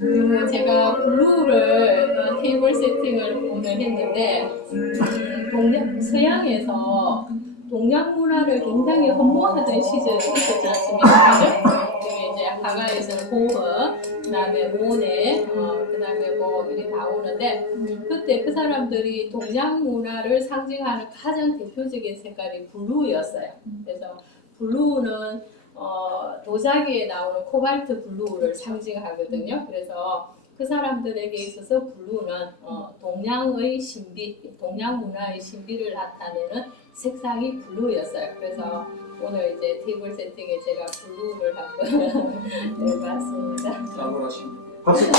제가 블루를 테이블 세팅을 오늘 했는데 서양에서 동양 문화를 굉장히 흠모하던 시절이 있었지 않습니까? 그죠? 이제 한가에서는 고흐, 그다음에 모네, 그다음에 뭐 이렇게 나오는데 그때 그 사람들이 동양 문화를 상징하는 가장 대표적인 색깔이 블루였어요. 그래서 블루는 도자기에 나오는 코발트 블루를 상징하거든요. 그래서 그 사람들에게 있어서 블루는 동양의 신비, 동양 문화의 신비를 나타내는 색상이 블루였어요. 그래서 오늘 이제 테이블 세팅에 제가 블루를 한번 해봤습니다. 사고라신 박수.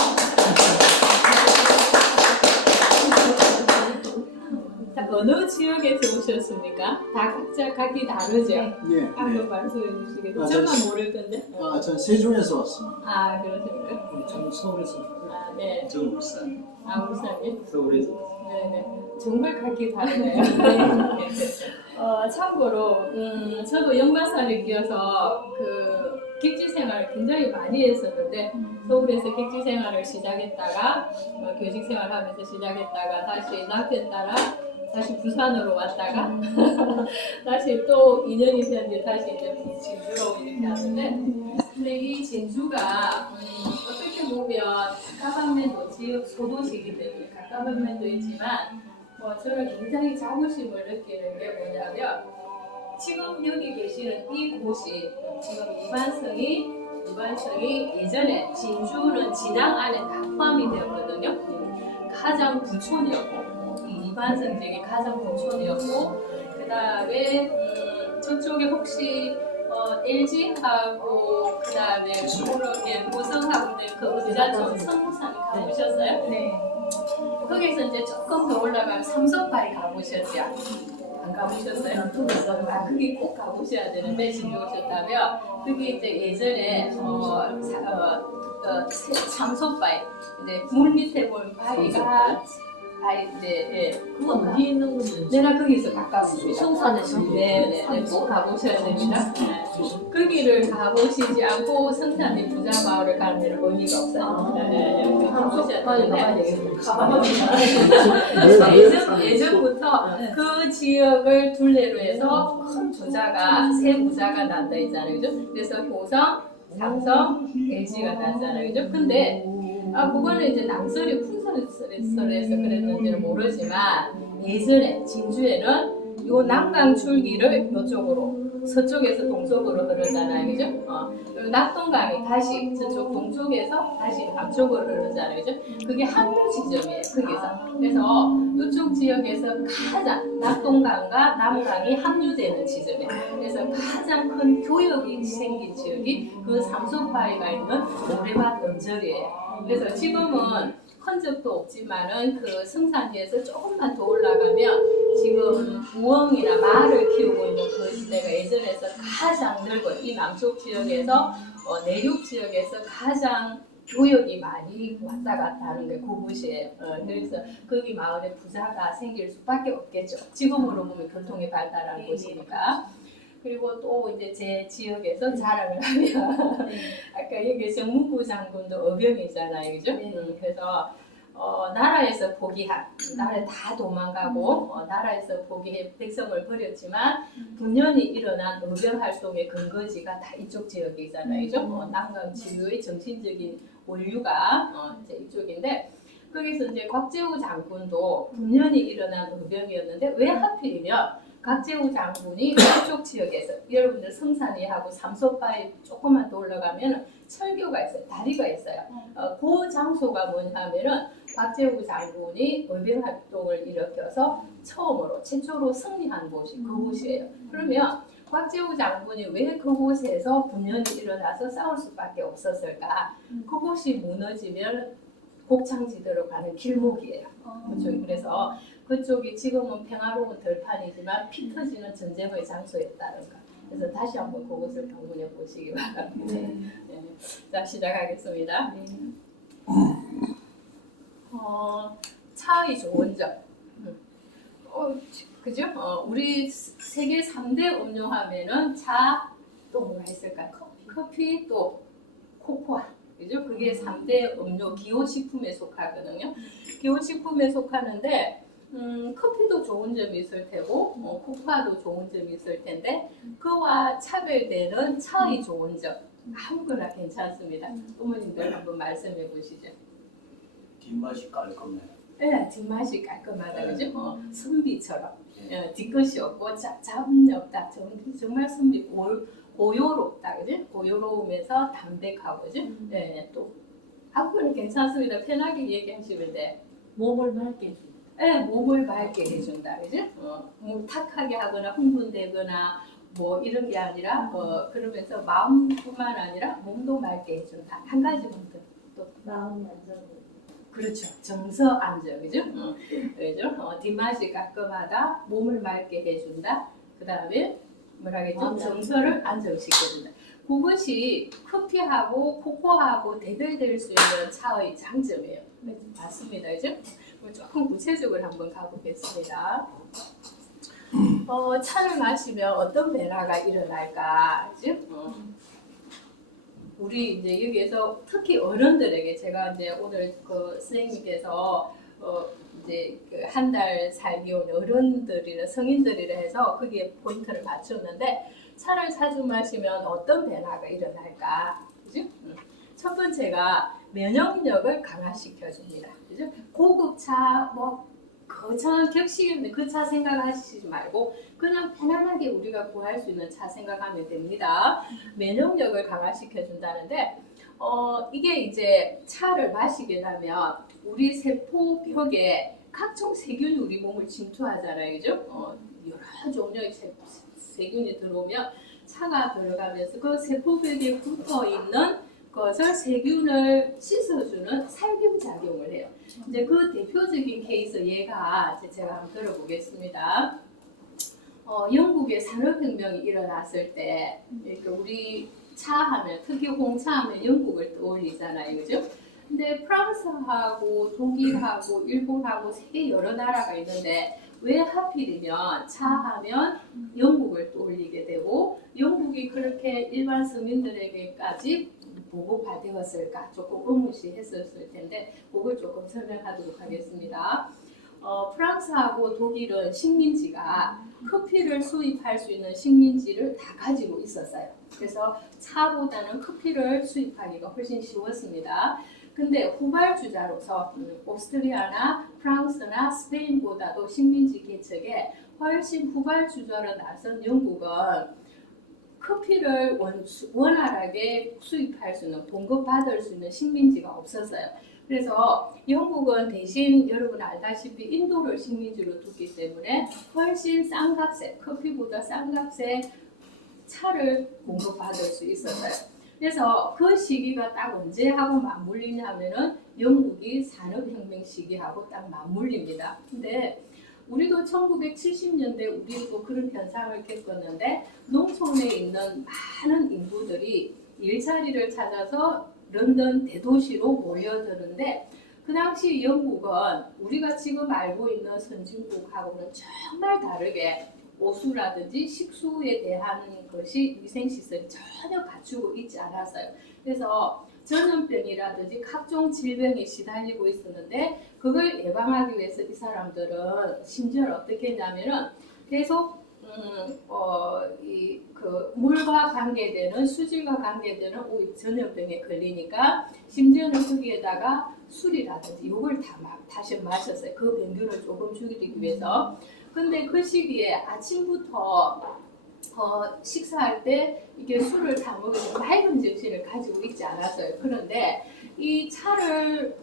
어느 지역에서 오셨습니까? 다 각자 각기 다르죠? 예. 한번 말씀해 주시겠어요? 아, 저만 모를 건데. 전 세종에서 왔습니다. 아, 그러십니까? 저는 서울에서 아, 네. 저는 울산 아, 울산이? 서울에서 네네. 정말 각기 다르네요. 참고로, 저도 역마살을 끼어서 객지 생활을 굉장히 많이 했었는데, 서울에서 객지 생활을 시작했다가, 교직 생활하면서 시작했다가, 다시 남편 따라 다시 부산으로 왔다가, 다시 또 2년이 지났는데 다시 이제 진주로 이렇게 하는데, 근데 이 진주가 어떻게 보면 가까운 면도 지역 소도시이기 때문에 가까운 면도 있지만 저는 굉장히 자부심을 느끼는 게 뭐냐면 지금 여기 계시는 이곳이 지금 이반성이 예전에 진주는 진앙 안에 다 포함이 되었거든요. 가장 부촌이었고 이 이반성 지역이 가장 부촌이었고 그 다음에 저쪽에 혹시 LG하고 그 다음에 고성하고 그 부자촌 성산이 가보셨어요? 네. 거기서 이제 조금 더 올라가면 삼성바위 가보셨죠? 안 가보셨어요? 아, 거기 꼭 가보셔야 되는데 진주 오셨다면 그게 이제 예전에 삼성바위 이제 물 밑에 보면 바위가 바위인데 그건 어디 있는 건지. 내가 거기서 가까웠습니다. 성산에서. 네네, 꼭 가보셔야 됩니다. 거기를 가보시지 않고 성산의 부자 마을을 가는 데는 의미가 없어요. 네, 가보셔야 되는데 예전부터 그 지역을 둘레로 해서 큰 부자가 세 부자가 난다 있잖아요, 그죠? 그래서 효성, 삼성, LG가 나잖아요, 그죠? 근데 그거는 이제 낭설이 풍설에서 그랬는지는 모르지만 예전에 진주에는 요 남강 줄기를 이쪽으로 서쪽에서 동쪽으로 흐르잖아요, 그죠? 그리고 낙동강이 다시 저쪽 동쪽에서 다시 남쪽으로 흐르잖아요, 그죠? 그게 합류 지점이에요, 거기서. 그래서 이쪽 지역에서 가장 낙동강과 남강이 합류되는 지점이에요. 그래서 가장 큰 교역이 생긴 지역이 그 삼성바위가 있는 모래밭 언저리예요. 그래서 지금은 흔적도 없지만은 그 성산지에서 조금만 더 올라가면 지금 우엉이나 말을 키우고 있는 그 시대가 예전에서 가장 넓은 이 남쪽 지역에서 내륙 지역에서 가장 교역이 많이 왔다 갔다 하는 게 그곳이에요. 그래서 거기 마을에 부자가 생길 수밖에 없겠죠. 지금으로 보면 교통이 발달한 곳이니까. 그리고 또 이제 제 지역에서 자랑을 하면 아까 여기 정문부 장군도 어병이잖아요, 그죠? 그래서 나라에서 포기한 나라에 다 도망가고 나라에서 포기해 백성을 버렸지만 분연히 일어난 어병 활동의 근거지가 다 이쪽 지역이잖아요, 그죠? 남강 지류의 정신적인 원류가 이제 이쪽인데. 거기서 이제 곽재우 장군도 분연히 일어난 어병이었는데 왜 하필이면 곽재우 장군이 이쪽 지역에서 여러분들 성산이하고 삼소바위 조금만 더 올라가면 철교가 있어요. 다리가 있어요. 그 장소가 뭐냐면은 곽재우 장군이 의병 활동을 일으켜서 처음으로 최초로 승리한 곳이 그곳이에요. 그러면 곽재우 장군이 왜 그곳에서 분연이 일어나서 싸울 수밖에 없었을까? 그곳이 무너지면 곡창지대로 가는 길목이에요. 그래서 그쪽이 지금은 평화로운 들판이지만 피 터지는 전쟁의 장소였다는 거. 그래서 다시 한번 그곳을 방문해 보시기 바랍니다. 네. 자, 시작하겠습니다. 차의 좋은 점. 그죠? 우리 세계 3대 음료 하면은 차, 또 뭐가 있을까요? 커피, 또 코코아. 그죠? 그게 3대 음료 기호식품에 속하거든요. 기호식품에 속하는데 커피도 좋은 점이 있을 테고 코코아도 좋은 점이 있을 텐데 그와 차별되는 차의 좋은 점 아무거나 괜찮습니다. 부모님들 한번 말씀해 보시죠. 뒷맛이 깔끔해. 네, 뒷맛이 깔끔하다, 네. 그죠? 선비처럼 예. 뒤끝이 없고 잡음이 없다. 정말 선비 고요롭다, 그죠? 고요로우면서 담백하고, 그죠? 네, 또 아무거나 괜찮습니다. 편하게 얘기하시면 돼. 몸을 맑게 해줍니다. 네, 몸을 맑게 해준다, 그죠? 뭐 탁하게 하거나 흥분되거나 뭐 이런 게 아니라 그러면서 마음뿐만 아니라 몸도 맑게 해준다. 한 가지만 더. 마음이 안정되고. 그렇죠. 정서 안정, 그죠? 그죠? 뒷맛이 깔끔하다, 몸을 맑게 해준다. 그 다음에 뭐라겠죠? 정서를 안정시켜준다. 그것이 커피하고 코코아하고 대별될 수 있는 차의 장점이에요. 맞습니다, 그죠? 조금 구체적으로 한번 가보겠습니다. 차를 마시면 어떤 변화가 일어날까, 그죠? 우리 이제 여기에서 특히 어른들에게 제가 이제 오늘 그 선생님께서 이제 그 한 달 살기 온 어른들이나 성인들이라 해서 거기에 포인트를 맞췄는데 차를 자주 마시면 어떤 변화가 일어날까, 그죠? 첫 번째가 면역력을 강화시켜 줍니다, 그죠? 고급차 뭐 거창한 격식인데 그 차 생각하시지 말고 그냥 편안하게 우리가 구할 수 있는 차 생각하면 됩니다. 면역력을 강화시켜 준다는데 이게 이제 차를 마시게 되면 우리 세포벽에 각종 세균이 우리 몸을 침투하잖아요, 그죠? 여러 종류의 세균이 들어오면 차가 들어가면서 그 세포벽에 붙어 있는 것을 세균을 씻어주는 살균 작용을 해요. 이제 그 대표적인 케이스 얘가 제가 한번 들어보겠습니다. 영국의 산업혁명이 일어났을 때 우리 차하면 특히 홍차하면 영국을 떠올리잖아요, 그죠? 근데 프랑스하고 독일하고 일본하고 세계 여러 나라가 있는데 왜 하필이면 차하면 영국을 떠올리게 되고 영국이 그렇게 일반 서민들에게까지 보고되었을까 조금 의문시했었을 텐데 그걸 조금 설명하도록 하겠습니다. 프랑스하고 독일은 식민지가 커피를 수입할 수 있는 식민지를 다 가지고 있었어요. 그래서 차보다는 커피를 수입하기가 훨씬 쉬웠습니다. 근데 후발주자로서 오스트리아나 프랑스나 스페인보다도 식민지 개척에 훨씬 후발주자로 나선 영국은 커피를 원활하게 수입할 수 있는, 공급받을 수 있는 식민지가 없었어요. 그래서 영국은 대신 여러분 알다시피 인도를 식민지로 두기 때문에 훨씬 싼 값에, 커피보다 싼 값에 차를 공급받을 수 있었어요. 그래서 그 시기가 딱 언제 하고 맞물리냐면은 영국이 산업혁명 시기하고 딱 맞물립니다. 근데 우리도 1970년대 우리도 그런 현상을 겪었는데 농촌에 있는 많은 인구들이 일자리를 찾아서 런던 대도시로 모여드는데 그 당시 영국은 우리가 지금 알고 있는 선진국하고는 정말 다르게 오수라든지 식수에 대한 것이 위생시설이 전혀 갖추고 있지 않았어요. 그래서 전염병이라든지 각종 질병에 시달리고 있었는데 그걸 예방하기 위해서 이 사람들은 심지어 어떻게 했냐면은 계속 물과 관계되는 수질과 관계되는 전염병에 걸리니까 심지어는 거기에다가 술이라든지 이걸 다시 마셨어요. 그 병균을 조금 줄이기 위해서. 근데 그 시기에 아침부터 식사할 때 이게 술을 다 먹으면 맑은 정신을 가지고 있지 않았어요. 그런데 이 차를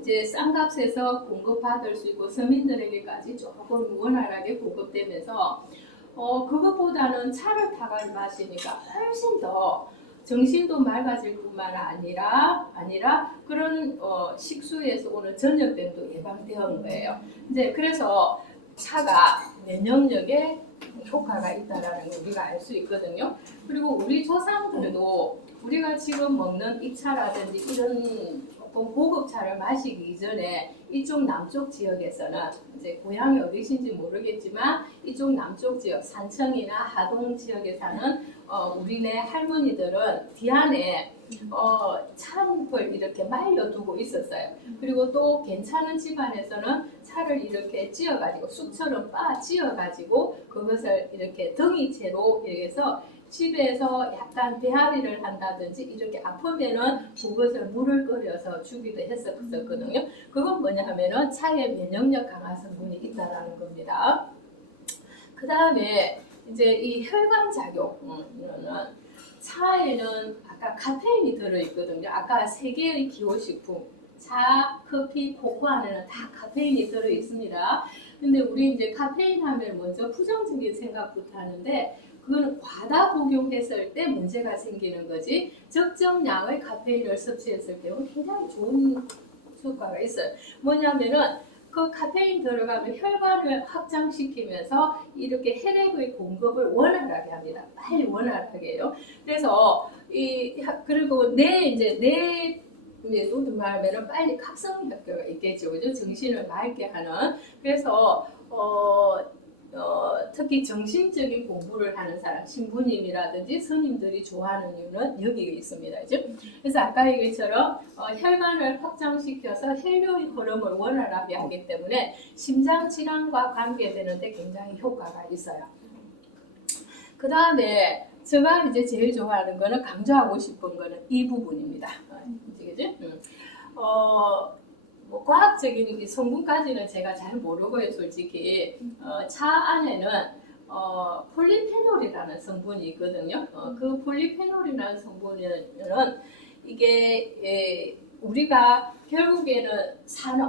이제 싼 값에서 공급받을 수 있고 서민들에게까지 조금 원활하게 공급되면서 그것보다는 차를 타가 마시니까 훨씬 더 정신도 맑아질 뿐만 아니라 그런 식수에서 오는 전염병도 예방되는 거예요. 이제 그래서 차가 면역력에 효과가 있다라는 걸 우리가 알 수 있거든요. 그리고 우리 조상들도 우리가 지금 먹는 이 차라든지 이런 조금 고급차를 마시기 이전에 이쪽 남쪽 지역에서는 이제 고향이 어디신지 모르겠지만 이쪽 남쪽 지역 산청이나 하동 지역에 사는 우리네 할머니들은 뒤안에 찬물 이렇게 말려두고 있었어요. 그리고 또 괜찮은 집안에서는 차를 이렇게 찧어가지고 쑥처럼 찌어가지고 그것을 이렇게 등이채로 해서 집에서 약간 배앓이를 한다든지 이렇게 아프면은 그것을 물을 끓여서 주기도 했었거든요. 그건 뭐냐 하면은 차에 면역력 강한 성분이 있다라는 겁니다. 그 다음에 이제 이 혈관 작용은 차에는 아까 카페인이 들어있거든요. 아까 세 개의 기호식품 차, 커피, 코코 안에는 다 카페인이 들어있습니다. 근데 우리 이제 카페인 하면 먼저 부정적인 생각부터 하는데 그건 과다 복용했을 때 문제가 생기는 거지 적정량의 카페인을 섭취했을 때는 굉장히 좋은 효과가 있어요. 뭐냐면은 그 카페인 들어가면 혈관을 확장시키면서 이렇게 혈액의 공급을 원활하게 합니다. 빨리 원활하게 해요. 그래서 그리고 뇌 말하면 빨리 각성 효과가 있겠죠. 그죠? 정신을 맑게 하는. 그래서 특히 정신적인 공부를 하는 사람, 신부님이라든지 스님들이 좋아하는 이유는 여기에 있습니다. 그죠? 그래서 아까 얘기처럼 혈관을 확장시켜서 혈류의 흐름을 원활하게 하기 때문에 심장 질환과 관계되는데 굉장히 효과가 있어요. 그 다음에 제가 이제 제일 좋아하는 거는 강조하고 싶은 거는 이 부분입니다. 그죠? 뭐 과학적인 성분까지는 제가 잘 모르고요, 솔직히. 차 안에는 폴리페놀이라는 성분이 있거든요. 그 폴리페놀이라는 성분은 이게 우리가 결국에는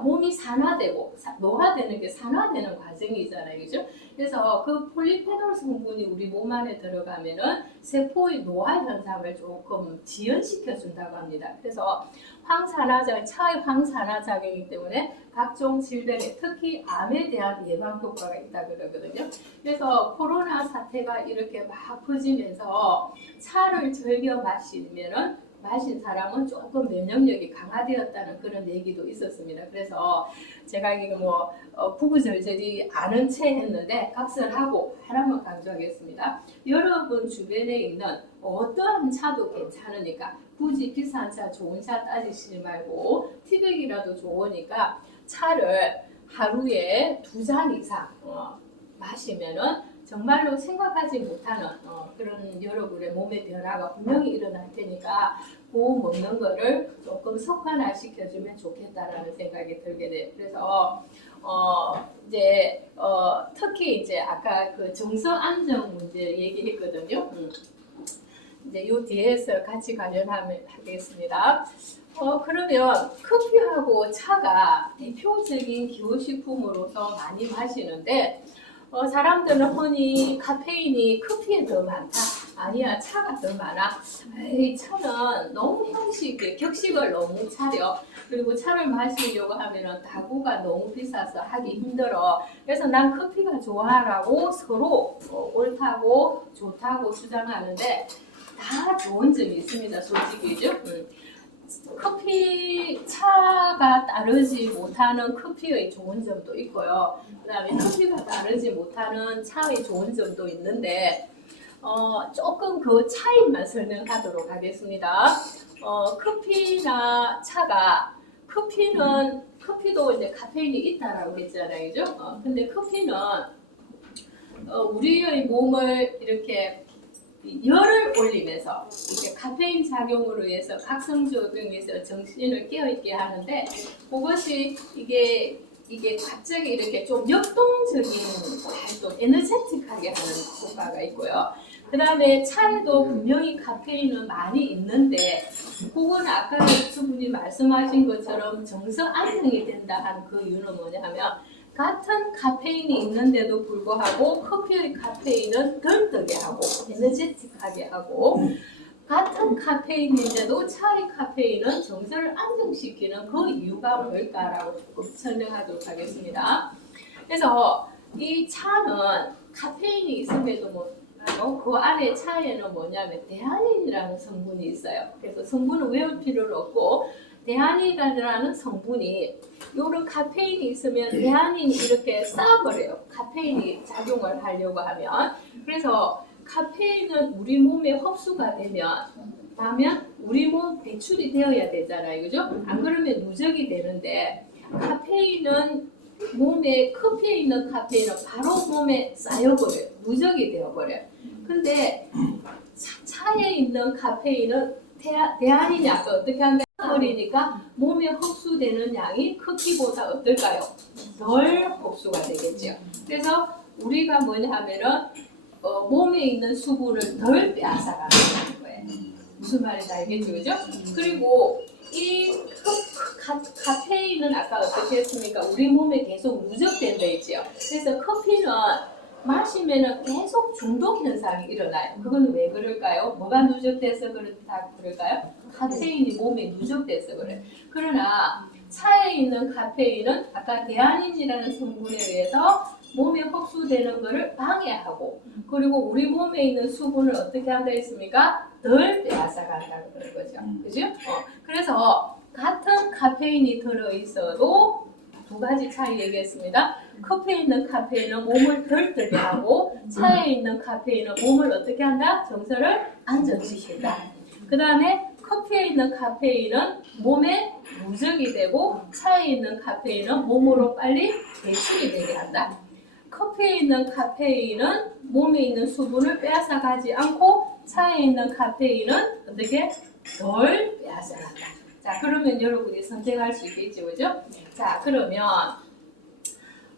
몸이 산화되고 노화되는 게 산화되는 과정이잖아요, 그죠? 그래서 그 폴리페놀 성분이 우리 몸 안에 들어가면은 세포의 노화 현상을 조금 지연시켜 준다고 합니다. 그래서 차의 황산화작용이기 때문에 각종 질병에 특히 암에 대한 예방 효과가 있다 그러거든요. 그래서 코로나 사태가 이렇게 막 퍼지면서 차를 즐겨 마신 사람은 조금 면역력이 강화되었다는 그런 얘기도 있었습니다. 그래서 제가 이거 구구절절히 아는 채 했는데 각설하고 하나만 강조하겠습니다. 여러분 주변에 있는 어떠한 차도 괜찮으니까 굳이 비싼 차, 좋은 차 따지시지 말고 티백이라도 좋으니까 차를 하루에 2잔 이상 마시면은 정말로 생각하지 못하는 그런 여러분의 몸의 변화가 분명히 일어날 테니까 그 먹는 거를 조금 습관화 시켜주면 좋겠다라는 생각이 들게 돼요. 그래서 특히 이제 아까 그 정서 안정 문제 얘기했거든요. 이제 요 뒤에서 같이 관련하겠습니다. 그러면 커피하고 차가 대표적인 기호식품으로서 많이 마시는데 사람들은 흔히 카페인이 커피에 더 많다. 아니야, 차가 더 많아. 에이, 차는 너무 격식을 너무 차려. 그리고 차를 마시려고 하면은 다구가 너무 비싸서 하기 힘들어. 그래서 난 커피가 좋아라고 서로 옳다고 좋다고 주장하는데 다 좋은 점이 있습니다. 솔직히죠. 차가 따르지 못하는 커피의 좋은 점도 있고요. 그 다음에 커피가 따르지 못하는 차의 좋은 점도 있는데 조금 그 차이만 설명하도록 하겠습니다. 커피나 차가 커피도 이제 카페인이 있다라고 했잖아요. 그죠? 근데 커피는 우리의 몸을 이렇게 열을 올리면서 이렇게 카페인 작용으로 해서 각성작용에서 정신을 깨어있게 하는데 그것이 이게 갑자기 이렇게 좀 역동적인 활동, 에너제틱하게 하는 효과가 있고요. 그 다음에 차에도 분명히 카페인은 많이 있는데 그건 아까 분이 말씀하신 것처럼 정서 안정이 된다 하는 그 이유는 뭐냐 하면 같은 카페인이 있는데도 불구하고 커피의 카페인은 덜 뜨게 하고 에너제틱하게 하고 같은 카페인인데도 차의 카페인은 정서를 안정시키는 그 이유가 뭘까라고 조금 설명하도록 하겠습니다. 그래서 이 차는 카페인이 있음에도 그 안에 차에는 뭐냐면 대안인이라는 성분이 있어요. 그래서 성분은 외울 필요는 없고 대안이라는 성분이 요런 카페인이 있으면 대안인이 이렇게 쌓아버려요. 카페인이 작용을 하려고 하면. 그래서 카페인은 우리 몸에 흡수가 되면 하면 우리 몸 배출이 되어야 되잖아요. 그죠? 안 그러면 누적이 되는데 카페인은 몸에 커피에 있는 카페인은 바로 몸에 쌓여버려요. 누적이 되어버려요. 근데 차에 있는 카페인은 대안이니 아까 어떻게 한다 버리니까 몸에 흡수되는 양이 커피보다 어떨까요? 덜 흡수가 되겠죠. 그래서 우리가 뭐냐 하면은 몸에 있는 수분을 덜 빼앗아가는 거예요. 무슨 말인지 알겠죠, 그죠? 그리고 이 카페인은 아까 어떻게 했습니까? 우리 몸에 계속 누적된다 했지요. 그래서 커피는 마시면은 계속 중독 현상이 일어나요. 그건 왜 그럴까요? 뭐가 누적돼서 그럴까요? 카페인이 몸에 누적돼서 그래요. 그러나 차에 있는 카페인은 아까 데아닌이라는 성분에 의해서 몸에 흡수되는 것을 방해하고 그리고 우리 몸에 있는 수분을 어떻게 한다 했습니까? 덜 빼앗아간다는 그런 거죠. 그죠? 그래서 같은 카페인이 들어있어도 두 가지 차이 얘기했습니다. 커피에 있는 카페인은 몸을 덜 뜨게 하고 차에 있는 카페인은 몸을 어떻게 한다? 정서를 안정시킨다. 그 다음에 커피에 있는 카페인은 몸에 누적이 되고 차에 있는 카페인은 몸으로 빨리 배출이 되게 한다. 커피에 있는 카페인은 몸에 있는 수분을 빼앗아 가지 않고 차에 있는 카페인은 어떻게? 덜 빼앗아 간다. 자, 그러면 여러분이 선택할 수 있겠죠, 그죠? 자, 그러면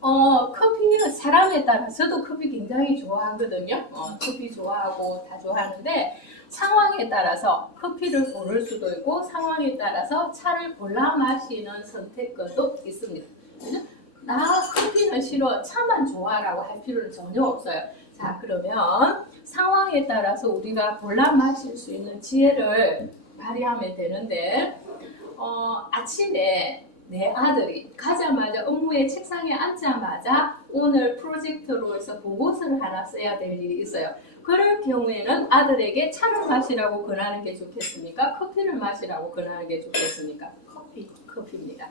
커피는 사람에 따라 저도 커피 굉장히 좋아하거든요. 커피 좋아하고 다 좋아하는데 상황에 따라서 커피를 고를 수도 있고 상황에 따라서 차를 골라 마시는 선택권도 있습니다. 그죠? 나 커피는 싫어, 차만 좋아라고 할 필요는 전혀 없어요. 자, 그러면 상황에 따라서 우리가 골라 마실 수 있는 지혜를 발휘하면 되는데 아침에 내 아들이 가자마자 업무에 책상에 앉자마자 오늘 프로젝트로 해서 보고서를 하나 써야 될 일이 있어요. 그럴 경우에는 아들에게 차를 마시라고 권하는 게 좋겠습니까? 커피를 마시라고 권하는 게 좋겠습니까? 커피입니다.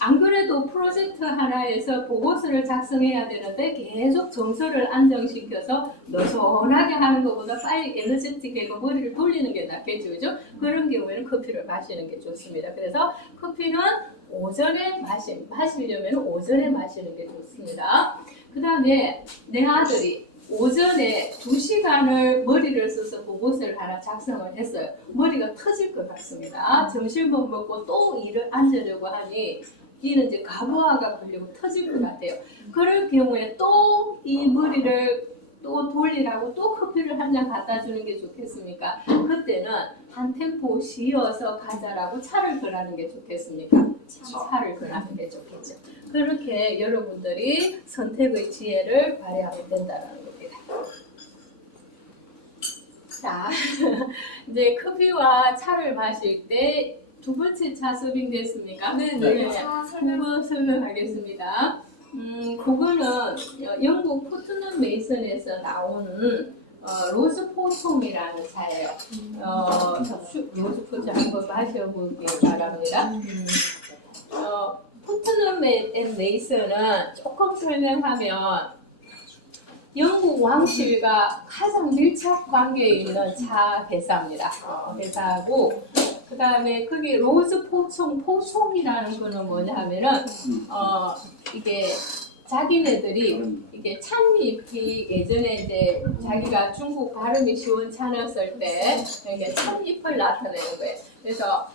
안 그래도 프로젝트 하나에서 보고서를 작성해야 되는데 계속 정서를 안정시켜서 너선하게 하는 것보다 빨리 에너제틱하고 머리를 돌리는 게 낫겠죠, 그죠? 그런 경우에는 커피를 마시는 게 좋습니다. 그래서 커피는 오전에 마시려면 오전에 마시는 게 좋습니다. 그 다음에 내 아들이 오전에 2시간을 머리를 써서 보고서를 하나 작성을 했어요. 머리가 터질 것 같습니다. 점심밥 먹고 또 일을 앉으려고 하니 이는 이제 과부하가 걸리고 터질 것 같아요. 그럴 경우에 또 이 머리를 또 돌리라고 또 커피를 한 잔 갖다 주는 게 좋겠습니까? 그때는 한 템포 쉬어서 가자라고 차를 권하는 게 좋겠습니까? 차를 권하는 게 좋겠죠. 그렇게 여러분들이 선택의 지혜를 발휘하면 된다는 겁니다. 자, 이제 커피와 차를 마실 때 두 번째 차 서빙 됐습니까? 네. 그거 설명하겠습니다. 그거는 영국 포트넘 메이슨에서 나온 로즈 포송이라는 차예요. 로즈 포송 한번 마셔보기 바랍니다. 포트넘 메이슨은 조금 설명하면 영국 왕실과 가장 밀착 관계에 있는 차 회사입니다. 회사고 그 다음에 그게 로즈 포송이라는 거는 뭐냐 하면은 이게 자기네들이 이게 찻잎이 예전에 이제 자기가 중국 발음이 쉬운 차였을 때 이게 찻잎을 나타내는 거예요. 그래서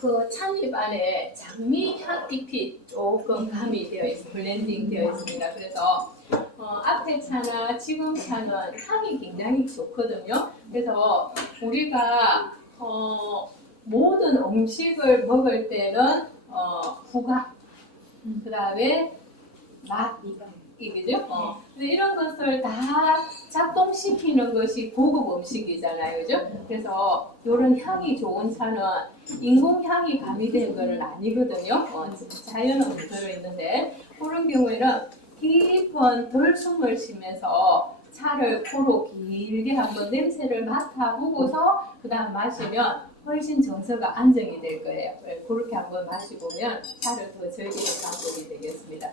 그 찻잎 안에 장미 향잎이 조금 가미되어 있습니다. 블렌딩 되어 있습니다. 그래서 앞에 차나 지금 차는 향이 굉장히 좋거든요. 그래서 우리가 모든 음식을 먹을 때는 후각, 그 다음에 맛, 이거죠? 근데 이런 것을 다 작동시키는 것이 고급 음식이잖아요, 그죠? 그래서 이런 향이 좋은 차는 인공향이 가미된 거는 아니거든요. 자연은 들어있는데 그런 경우에는 깊은 덜숨을 쉬면서 차를 코로 길게 한번 냄새를 맡아보고서 그 다음 마시면 훨씬 정서가 안정이 될 거예요. 그렇게 한번 마시보면 차를 더 즐기는 방법이 되겠습니다.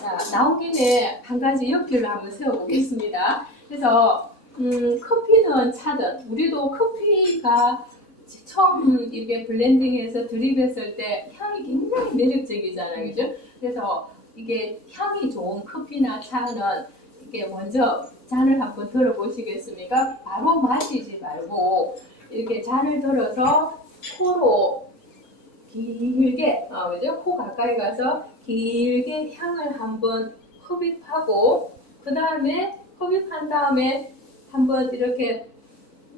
자, 나온 김에 한 가지 엽기를 한번 세워보겠습니다. 그래서 커피는 차든 우리도 커피가 처음 이렇게 블렌딩해서 드립했을 때 향이 굉장히 매력적이잖아요, 그죠? 그래서 이게 향이 좋은 커피나 차는 이게 먼저 잔을 한번 들어보시겠습니까? 바로 마시지 말고 이렇게 잔을 들어서 코로 길게, 그죠? 코 가까이 가서 길게 향을 한번 흡입하고 그 다음에 흡입한 다음에 한번 이렇게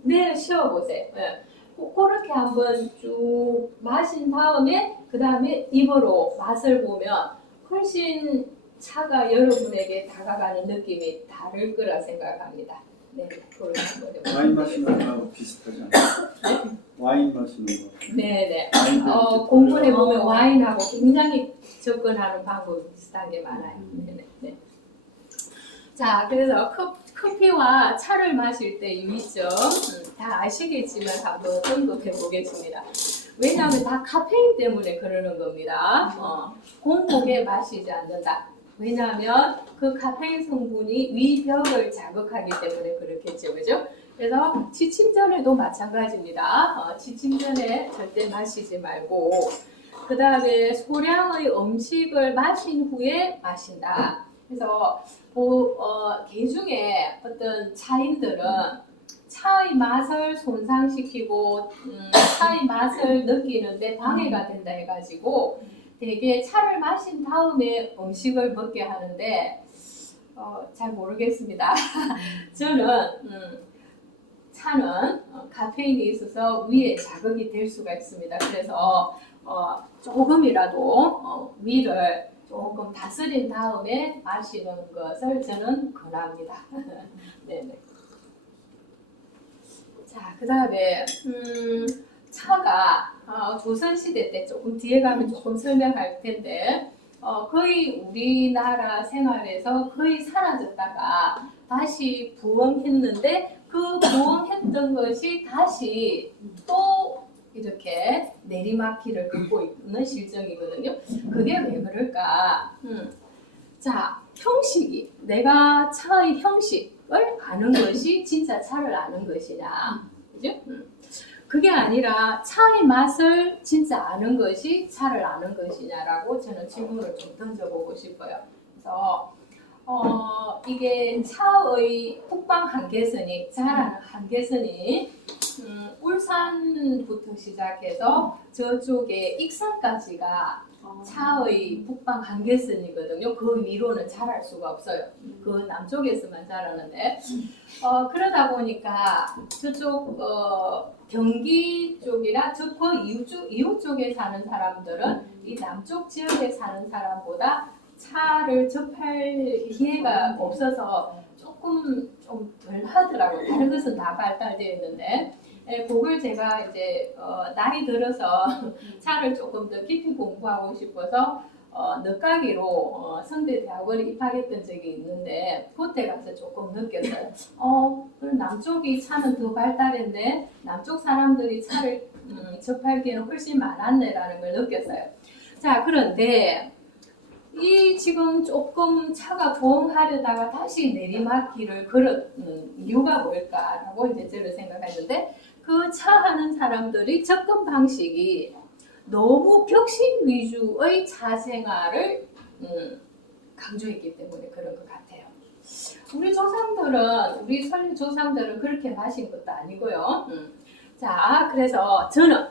내어 쉬어보세요. 예. 그렇게 한번 쭉 마신 다음에 그 다음에 입으로 맛을 보면 훨씬 차가 여러분에게 다가가는 느낌이 다를 거라 생각합니다. 네, 그걸 한번 해보세요. 와인 마시는 거하고 비슷하지 않아요? 와인 마시는 거. 네네. 와인 공부해 보면 와인하고 굉장히 접근하는 방법이 비슷한 게 많아요. 네네. 네. 자, 그래서 커피와 차를 마실 때 유의점 다 아시겠지만 한번 언급해 보겠습니다. 왜냐하면 다 카페인 때문에 그러는 겁니다. 공복에 마시지 않는다. 왜냐하면 그 카페인 성분이 위벽을 자극하기 때문에 그렇겠죠, 그죠? 그래서 취침 전에도 마찬가지입니다. 취침 전에 절대 마시지 말고 그 다음에 소량의 음식을 마신 후에 마신다. 그래서 개중에 어떤 차인들은 차의 맛을 손상시키고 차의 맛을 느끼는데 방해가 된다 해가지고 되게 차를 마신 다음에 음식을 먹게 하는데 잘 모르겠습니다. 저는 차는 카페인이 있어서 위에 자극이 될 수가 있습니다. 그래서 조금이라도 위를 조금 다스린 다음에 마시는 것을 저는 권합니다. 네네. 자, 그 다음에 차가 조선시대 때 조금 뒤에 가면 조금 설명할 텐데 거의 우리나라 생활에서 거의 사라졌다가 다시 부흥했는데 그 부흥했던 것이 다시 또 이렇게 내리막길을 걷고 있는 실정이거든요. 그게 왜 그럴까? 자, 형식이 내가 차의 형식을 아는 것이 진짜 차를 아는 것이냐, 그죠? 그게 아니라 차의 맛을 진짜 아는 것이 차를 아는 것이냐라고 저는 질문을 좀 던져보고 싶어요. 그래서 이게 차의 북방 한계선이 자라는 한계선이 울산부터 시작해서 저쪽에 익산까지가 차의 북방 한계선이거든요. 그 위로는 자랄 수가 없어요. 그 남쪽에서만 자라는데 그러다 보니까 저쪽 경기 쪽이나 그 이웃 쪽에 사는 사람들은 이 남쪽 지역에 사는 사람보다 차를 접할 기회가 없어서 조금 좀 덜 하더라고요. 다른 것은 다 발달되어 있는데 그걸 제가 이제 나이 들어서 차를 조금 더 깊이 공부하고 싶어서 늦가기로 성대대학원에 입학했던 적이 있는데 그때 가서 조금 느꼈어요. 그럼 남쪽이 차는 더 발달했네. 남쪽 사람들이 차를 접할 기회는 훨씬 많았네라는 걸 느꼈어요. 자, 그런데 이 지금 조금 차가 부흥하려다가 다시 내리막길을 걸은 이유가 뭘까라고 이제 저를 생각했는데 그 차 하는 사람들이 접근 방식이 너무 격식 위주의 차 생활을 강조했기 때문에 그런 것 같아요. 우리 설리 조상들은 그렇게 마신 것도 아니고요. 자, 그래서 저는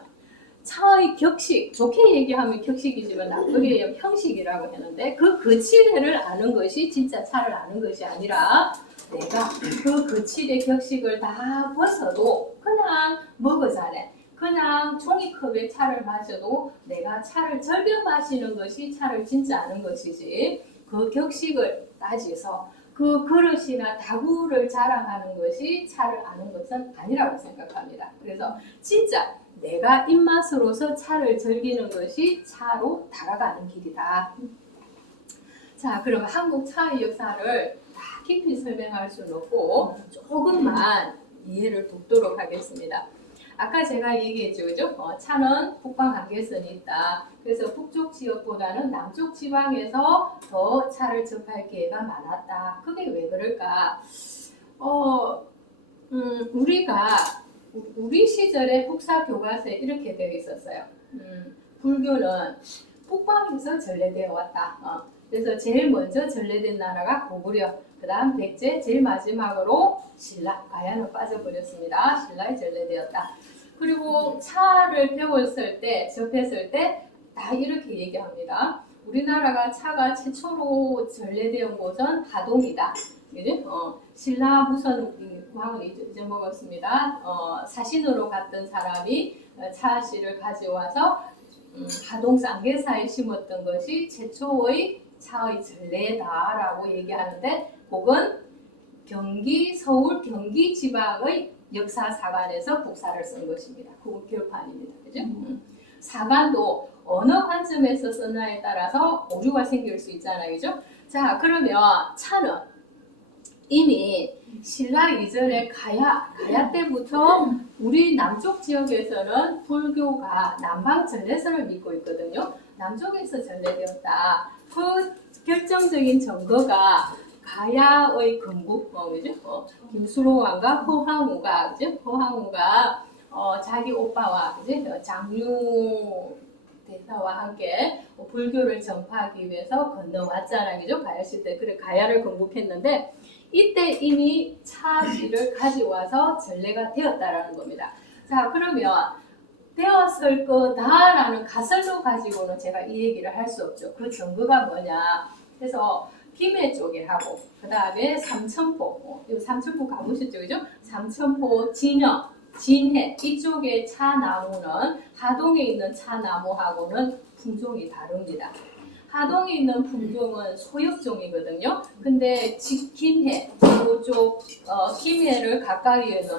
차의 격식, 좋게 얘기하면 격식이지만 나쁘게 얘기하면 형식이라고 하는데 그 거칠애를 아는 것이 진짜 차를 아는 것이 아니라 내가 그 거칠의 격식을 다 벗어도 그냥 머그잔에 그냥 종이컵에 차를 마셔도 내가 차를 즐겨 마시는 것이 차를 진짜 아는 것이지 그 격식을 따져서 그 그릇이나 다구를 자랑하는 것이 차를 아는 것은 아니라고 생각합니다. 그래서 진짜 내가 입맛으로서 차를 즐기는 것이 차로 다가가는 길이다. 자, 그럼 한국 차의 역사를 다 깊이 설명할 수는 없고 조금만 이해를 돕도록 하겠습니다. 아까 제가 얘기했죠, 그죠? 차는 북방 한계선이 있다. 그래서 북쪽 지역보다는 남쪽 지방에서 더 차를 접할 기회가 많았다. 그게 왜 그럴까? 우리 시절에 국사 교과서에 이렇게 되어 있었어요. 불교는 북방에서 전래되어 왔다. 그래서 제일 먼저 전래된 나라가 고구려, 그 다음 백제, 제일 마지막으로 신라, 가야는 빠져버렸습니다. 신라에 전래되었다. 그리고 차를 배웠을 때, 접했을 때 다 이렇게 얘기합니다. 우리나라가 차가 최초로 전래되온 곳은 하동이다. 신라 무선 왕을 잊어먹었습니다. 사신으로 갔던 사람이 차씨를 가져와서 하동 쌍계사에 심었던 것이 최초의 차의 전래다라고 얘기하는데, 그건 경기, 서울, 경기 지방의 역사사관에서 국사를 쓴 것입니다. 그건 결판입니다. 그죠? 사관도 어느 관점에서 썼나에 따라서 오류가 생길 수 있잖아요. 그죠? 자, 그러면 차는 이미 신라 이전에 가야 때부터 우리 남쪽 지역에서는 불교가 남방 전래설을 믿고 있거든요. 남쪽에서 전래되었다. 그 결정적인 증거가 가야의 건국, 그죠? 김수로 왕과 허황우가, 그죠? 허황우가 자기 오빠와, 그죠? 장류 대사와 함께 불교를 전파하기 위해서 건너왔잖아요. 그죠? 가야 시대. 그래, 가야를 건국했는데, 이때 이미 차씨를 가져와서 전래가 되었다라는 겁니다. 자, 그러면 되었을 거다라는 가설로 가지고는 제가 이 얘기를 할 수 없죠. 그 증거가 뭐냐. 그래서 김해 쪽에 하고, 그 다음에 삼천포, 삼천포 가보셨죠? 그죠? 삼천포, 진영, 진해, 이쪽의 차나무는 하동에 있는 차나무하고는 품종이 다릅니다. 하동에 있는 품종은 소엽종이거든요. 근데 김해, 이쪽 김해를 가까이에 있는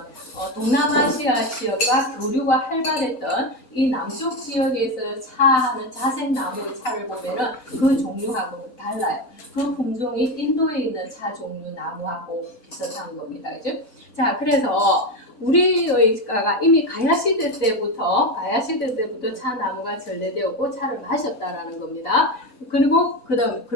동남아시아 지역과 교류가 활발했던 이 남쪽 지역에서 차하는 자색나무의 차를 보면은 그 종류하고는 달라요. 그 품종이 인도에 있는 차 종류 나무하고 비슷한 겁니다. 그죠? 자, 그래서 우리가 이미 가야시대 때부터 차나무가 전래되었고 차를 마셨다라는 겁니다. 그리고 그다음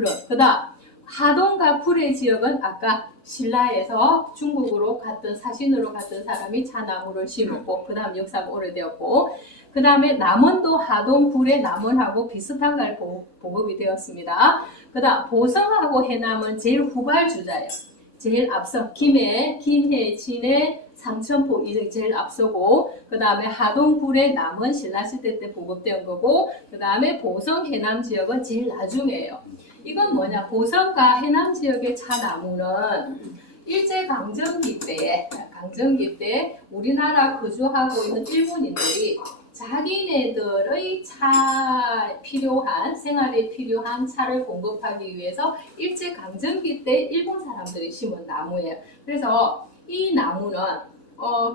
하동과 불의 지역은 아까 신라에서 중국으로 갔던 사신으로 갔던 사람이 차나무를 심었고, 그 다음 역사가 오래되었고, 그 다음에 남원도 하동 불의 남원하고 비슷한 걸 보급이 되었습니다. 그 다음 보성하고 해남은 제일 후발주자예요. 제일 앞서 김해, 진해, 삼천포 이제 제일 앞서고, 그 다음에 하동 불의 남은 신라시대 때 보급된 거고, 그 다음에 보성 해남 지역은 제일 나중이에요. 이건 뭐냐? 보성과 해남 지역의 차나무는 일제강점기 때에 우리나라 거주하고 있는 일본인들이 자기네들의 생활에 필요한 차를 공급하기 위해서 일제강점기 때 일본 사람들이 심은 나무예요. 그래서 이 나무는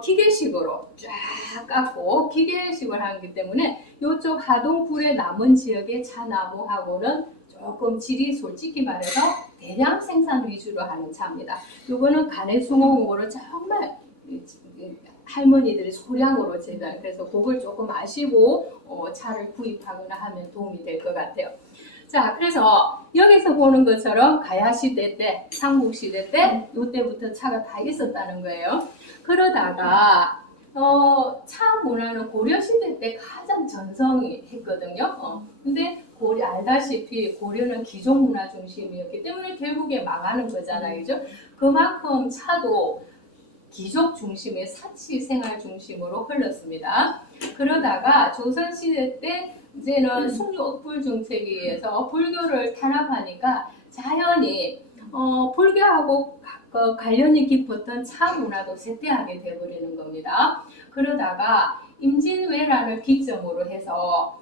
기계식으로 쫙 깎고 기계식을 하기 때문에 이쪽 하동 불의 남은 지역의 차나무하고는 조금 질이 솔직히 말해서 대량 생산 위주로 하는 차입니다. 이거는 가내수공으로 정말 할머니들이 소량으로 재배한, 그래서 그걸 조금 아시고 차를 구입하거나 하면 도움이 될 것 같아요. 자, 그래서 여기서 보는 것처럼 가야시대 때, 삼국시대 때 이때부터 차가 다 있었다는 거예요. 그러다가 차 문화는 고려시대 때 가장 전성이 했거든요. 근데 알다시피 고려는 귀족 문화 중심이었기 때문에 결국에 망하는 거잖아요. 그죠? 그만큼 차도 귀족 중심의 사치 생활 중심으로 흘렀습니다. 그러다가 조선시대 때 이제는 숙류 억불 정책에 의해서 불교를 탄압하니까 자연히 불교하고 관련이 깊었던 차 문화도 쇠퇴하게 되어버리는 겁니다. 그러다가 임진왜란을 기점으로 해서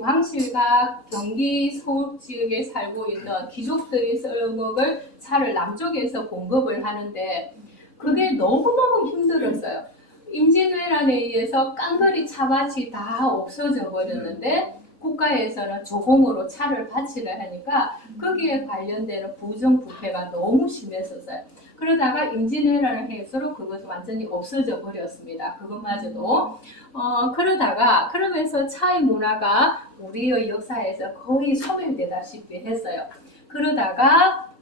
왕실과 경기 서울 지역에 살고 있는 귀족들이 써먹을 차를 남쪽에서 공급을 하는데 그게 너무너무 힘들었어요. 임진왜란에 의해서 깡거리 차밭이 다 없어져 버렸는데 국가에서는 조공으로 차를 바치려 하니까 거기에 관련되는 부정부패가 너무 심했었어요. 그러다가 임진왜란을 해서로 그것이 완전히 없어져 버렸습니다. 그것마저도. 그러면서 차의 문화가 우리의 역사에서 거의 소멸되다시피 했어요. 그러다가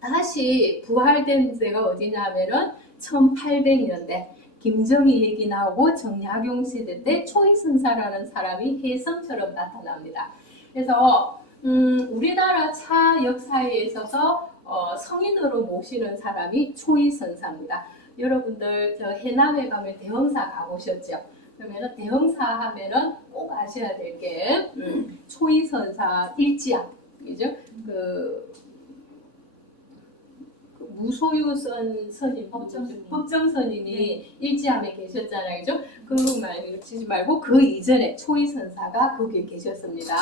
다시 부활된 데가 어디냐면은 1800년대 김정희 얘기 나오고 정약용 세대 때 초이선사라는 사람이 혜성처럼 나타납니다. 그래서 우리나라 차 역사에 있어서 성인으로 모시는 사람이 초이선사입니다. 여러분들 저 해남에 가면 대흥사 가보셨죠? 그러면은 대흥사 하면은 꼭 아셔야 될 게 초이선사 일지암, 그죠? 그 무소유 선임, 법정 선임이 일지암에 계셨잖아요, 그죠? 그 말치지 말고 그 이전에 초이선사가 거기에 계셨습니다.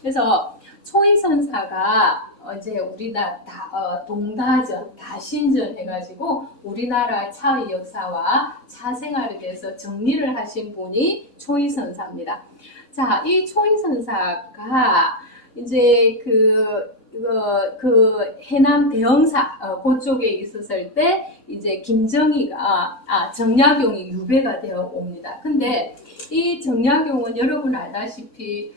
그래서 초이선사가 이제 우리나라 동다전, 다신전 해가지고 우리나라 차의 역사와 차 생활에 대해서 정리를 하신 분이 초이선사입니다. 자, 이 초이선사가 이제 그 해남 대흥사 그쪽에 있었을 때 이제 김정희가 정약용이 유배가 되어 옵니다. 근데 이 정약용은 여러분 알다시피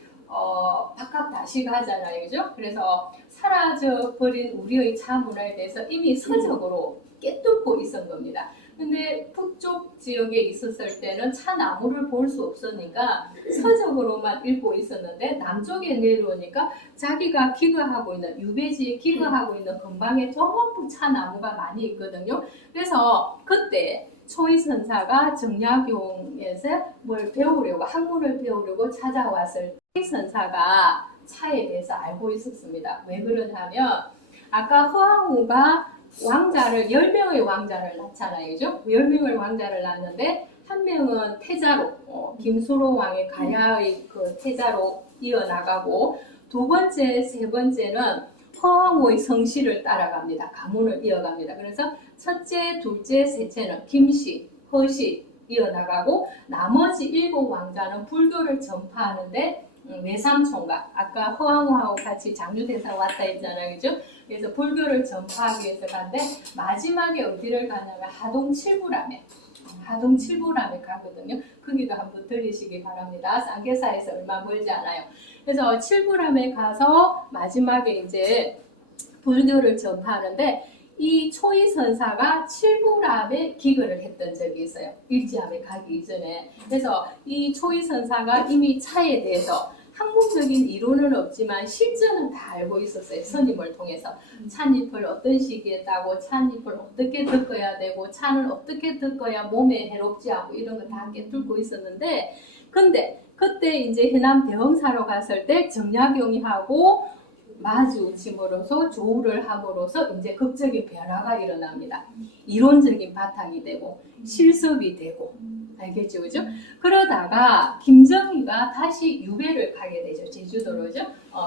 박학다식하잖아요, 그죠? 그래서 사라져버린 우리의 차 문화에 대해서 이미 서적으로 깨뚫고 있었던 겁니다. 근데 북쪽 지역에 있었을 때는 차 나무를 볼 수 없으니까 서적으로만 읽고 있었는데 남쪽에 내려오니까 자기가 기거하고 있는 유배지에 기거하고 있는 근방에 전부 차 나무가 많이 있거든요. 그래서 그때 초이선사가 정약용에서 뭘 배우려고 학문을 배우려고 찾아왔을 때 초이선사가 차에 대해서 알고 있었습니다. 왜 그러냐면 아까 허황우가 왕자를 10명의 왕자를 낳잖아요, 그죠? 10명의 왕자를 낳는데 한 명은 태자로 김수로 왕의 가야의 그 태자로 이어나가고 두 번째, 세 번째는 허황우의 성씨를 따라갑니다. 가문을 이어갑니다. 그래서 첫째, 둘째, 셋째는 김씨, 허씨 이어나가고 나머지 7왕자는 불교를 전파하는데 외삼총각, 아까 허황우하고 같이 장유대사 왔다 했잖아요, 그죠? 그래서 불교를 전파하기 위해서 가는데 마지막에 어디를 가냐면 하동 칠부람에 가거든요. 거기도 한번 들리시기 바랍니다. 쌍계사에서 얼마 멀지 않아요. 그래서 칠부람에 가서 마지막에 이제 불교를 전파하는데 이 초이선사가 칠부람에 기거를 했던 적이 있어요. 일지암에 가기 이전에. 그래서 이 초이선사가 이미 차에 대해서 학문적인 이론은 없지만 실전은 다 알고 있었어요. 선임을 통해서. 찻잎을 어떤 시기에 따고 찻잎을 어떻게 덮어야 되고 차는 어떻게 덮어야 몸에 해롭지 않고 이런 거 다 함께 뚫고 있었는데 근데 그때 이제 해남 대흥사로 갔을 때 정약용이 하고 마주침으로써 조우를 함으로써 이제 극적인 변화가 일어납니다. 이론적인 바탕이 되고 실습이 되고 알겠죠, 그죠? 그러다가 김정희가 다시 유배를 가게 되죠, 제주도로죠.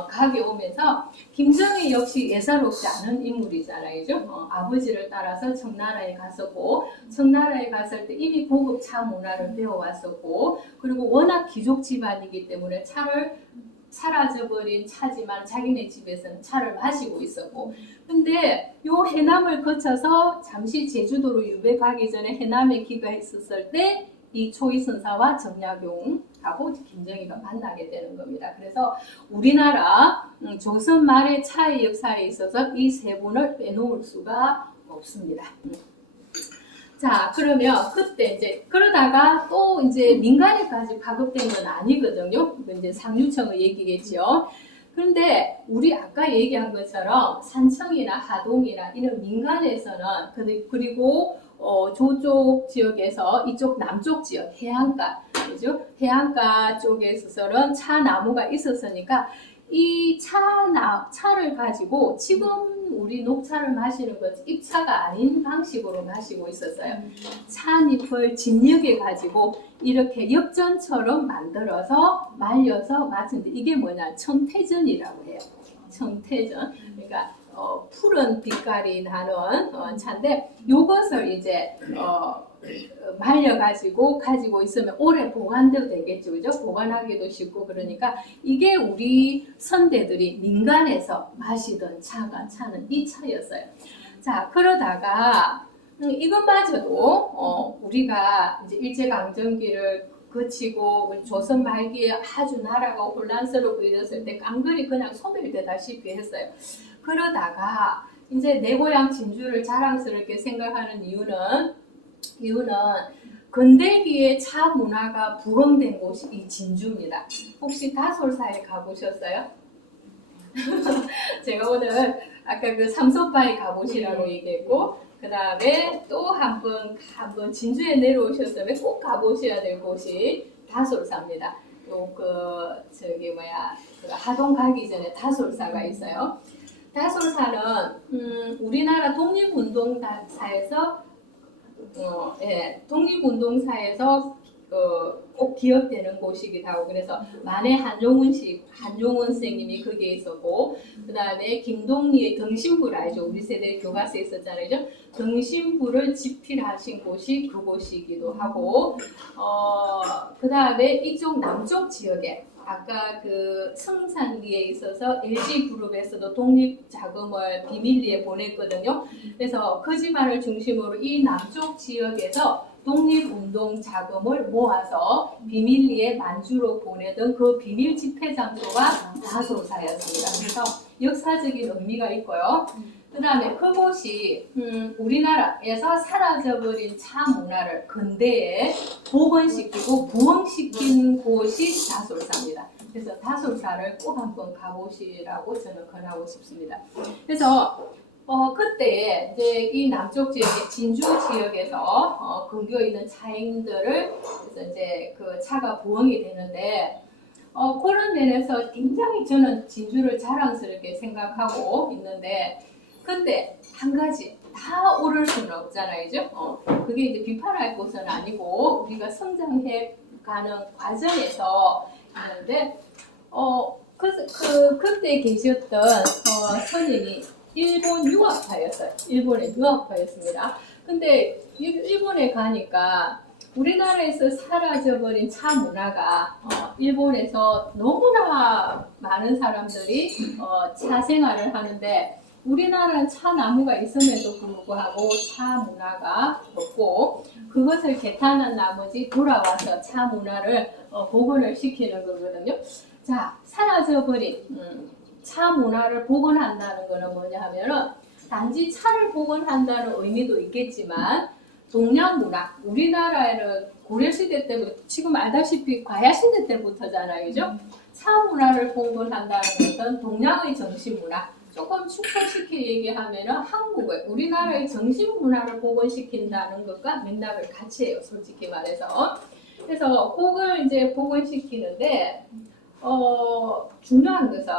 가게 오면서 김정희 역시 예사롭지 않은 인물이잖아요, 그죠? 아버지를 따라서 청나라에 갔었고 청나라에 갔을 때 이미 고급 차 문화를 배워왔었고 그리고 워낙 귀족 집안이기 때문에 차를 사라져버린 차지만 자기네 집에서는 차를 마시고 있었고 근데 요 해남을 거쳐서 잠시 제주도로 유배 가기 전에 해남에 귀가했었을 때 이 초이선사와 정약용하고 김정희가 만나게 되는 겁니다. 그래서 우리나라 조선 말의 차의 역사에 있어서 이 세 분을 빼놓을 수가 없습니다. 자, 그러면 그때 이제 그러다가 또 이제 민간에까지 파급된 건 아니거든요. 이제 상류청의 얘기겠죠. 그런데 우리 아까 얘기한 것처럼 산청이나 하동이나 이런 민간에서는 그리고 저쪽 지역에서 이쪽 남쪽 지역 해안가, 그죠? 해안가 쪽에 있어서는 차 나무가 있었으니까 이 차를 가지고 지금 우리 녹차를 마시는 것은 입차가 아닌 방식으로 마시고 있었어요. 차잎을 진흙에 가지고 이렇게 엽전처럼 만들어서 말려서 마시는데 이게 뭐냐? 청태전이라고 해요. 청태전. 그러니까 푸른 빛깔이 나는 차인데 이것을 이제 말려가지고 가지고 있으면 오래 보관도 되겠죠, 그죠? 보관하기도 쉽고 그러니까 이게 우리 선대들이 민간에서 마시던 차는 이 차였어요. 자, 그러다가 이것마저도 우리가 이제 일제강점기를 거치고 조선 말기에 아주 나라가 혼란스럽고 이랬을 때 깡그리 그냥 소멸되다시피 했어요. 그러다가 이제 내 고향 진주를 자랑스럽게 생각하는 이유는 근대기의 차 문화가 부흥된 곳이 이 진주입니다. 혹시 다솔사에 가보셨어요? 제가 오늘 아까 그 삼소바위 가보시라고 얘기했고, 그 다음에 또 한 번 진주에 내려오셨으면 꼭 가보셔야 될 곳이 다솔사입니다. 그 하동 가기 전에 다솔사가 있어요. 다솔사는 우리나라 독립운동사에서 꼭 기억되는 곳이기도 하고, 그래서 만해 한용운 선생님이 거기에 있었고, 그 다음에 김동리의 등신부를 알죠? 우리 세대 교과서에 있었잖아요. 등신부를 집필하신 곳이 그곳이기도 하고, 그 다음에 이쪽 남쪽 지역에 아까 그 성산리에 있어서 LG그룹에서도 독립자금을 비밀리에 보냈거든요. 그래서 그 집안을 중심으로 이 남쪽 지역에서 독립운동 자금을 모아서 비밀리에 만주로 보내던 그 비밀 집회 장소가 다솔사였습니다. 그래서 역사적인 의미가 있고요. 그 다음에 그곳이 우리나라에서 사라져버린 차 문화를 근대에 복원시키고 부흥시킨 곳이 다솔사입니다. 그래서 다솔사를 꼭 한번 가보시라고 저는 권하고 싶습니다. 그래서 그때 이제 이 남쪽 지역의 진주 지역에서 근교 있는 차량들을 그래서 이제 그 차가 부흥이 되는데 그런 면에서 굉장히 저는 진주를 자랑스럽게 생각하고 있는데, 근데 한 가지 다 오를 수는 없잖아요, 그죠? 그게 이제 비판할 것은 아니고 우리가 성장해 가는 과정에서 있는데, 그때 계셨던 선임이 일본 유학파였어요. 일본의 유학파였습니다. 근데 일본에 가니까 우리나라에서 사라져버린 차 문화가 일본에서 너무나 많은 사람들이 차 생활을 하는데, 우리나라는 차 나무가 있음에도 불구하고 차 문화가 없고, 그것을 개탄한 나머지 돌아와서 차 문화를 복원을 시키는 거거든요. 자, 사라져버린 차 문화를 복원한다는 것은 뭐냐 하면은 단지 차를 복원한다는 의미도 있겠지만, 동양 문화, 우리나라에는 고려시대 때부터, 지금 알다시피 과야시대 때부터잖아요, 그죠? 차 문화를 복원한다는 것은 동양의 정신 문화, 조금 축소시켜 얘기하면은 한국의, 우리나라의 정신 문화를 복원시킨다는 것과 맥락을 같이 해요, 솔직히 말해서. 그래서 그걸 이제 복원시키는데, 중요한 것은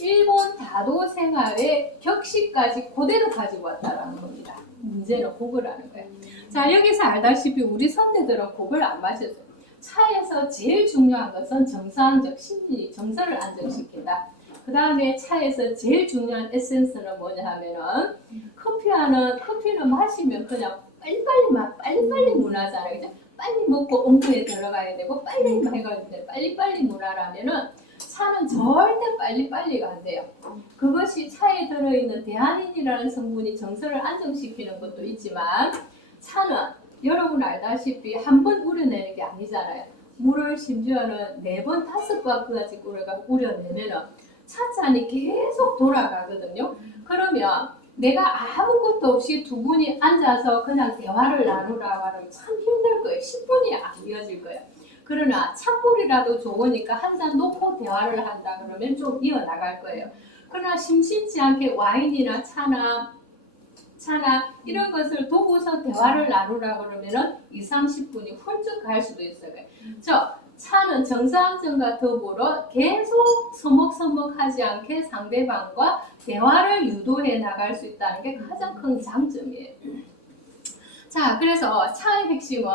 일본 다도 생활의 격식까지 그대로 가지고 왔다라는 겁니다. 문제는 그거라는 거예요. 자, 여기서 알다시피 우리 선배들은 그걸 안 마셨어요. 차에서 제일 중요한 것은 정서안정, 심리, 정서를 안정시킨다. 그 다음에 차에서 제일 중요한 에센스는 뭐냐 하면은 커피는 마시면 그냥 빨리빨리 문화잖아요. 그죠? 빨리 먹고 엉터에 들어가야 되고 빨리 해가야 돼. 빨리빨리 문화라면은 차는 절대 빨리빨리가 안 돼요. 그것이 차에 들어있는 대안인이라는 성분이 정서를 안정시키는 것도 있지만, 차는 여러분 알다시피 한 번 우려내는 게 아니잖아요. 물을 심지어는 4번, 5번까지 우려내면은 차잔이 계속 돌아가거든요. 그러면 내가 아무것도 없이 두 분이 앉아서 그냥 대화를 나누라고 하면 참 힘들 거예요. 10분이 안 이어질 거예요. 그러나 찬물이라도 좋으니까 한 잔 놓고 대화를 한다 그러면 좀 이어나갈 거예요. 그러나 심심치 않게 와인이나 차나 이런 것을 두고서 대화를 나누라 그러면은 2, 30분이 훌쩍 갈 수도 있어요. 차는 정서안정과 더불어 계속 서먹서먹하지 않게 상대방과 대화를 유도해 나갈 수 있다는 게 가장 큰 장점이에요. 자, 그래서 차의 핵심은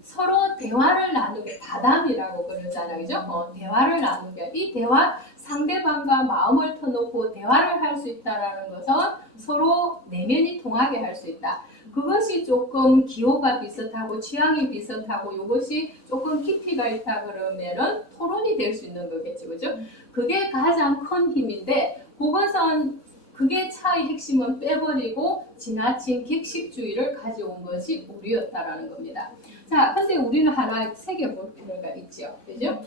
서로 대화를 나누게, 다담이라고 그러잖아요, 그죠? 대화를 나누게. 이 대화, 상대방과 마음을 터놓고 대화를 할 수 있다라는 것은 서로 내면이 통하게 할 수 있다. 그것이 조금 기호가 비슷하고 취향이 비슷하고 이것이 조금 깊이가 있다 그러면은 토론이 될 수 있는 거겠죠, 그죠? 그게 가장 큰 힘인데, 그게 차의 핵심은 빼버리고 지나친 격식주의를 가져온 것이 우리였다라는 겁니다. 자, 근데 우리는 하나 새겨볼 필요가 있죠, 그죠?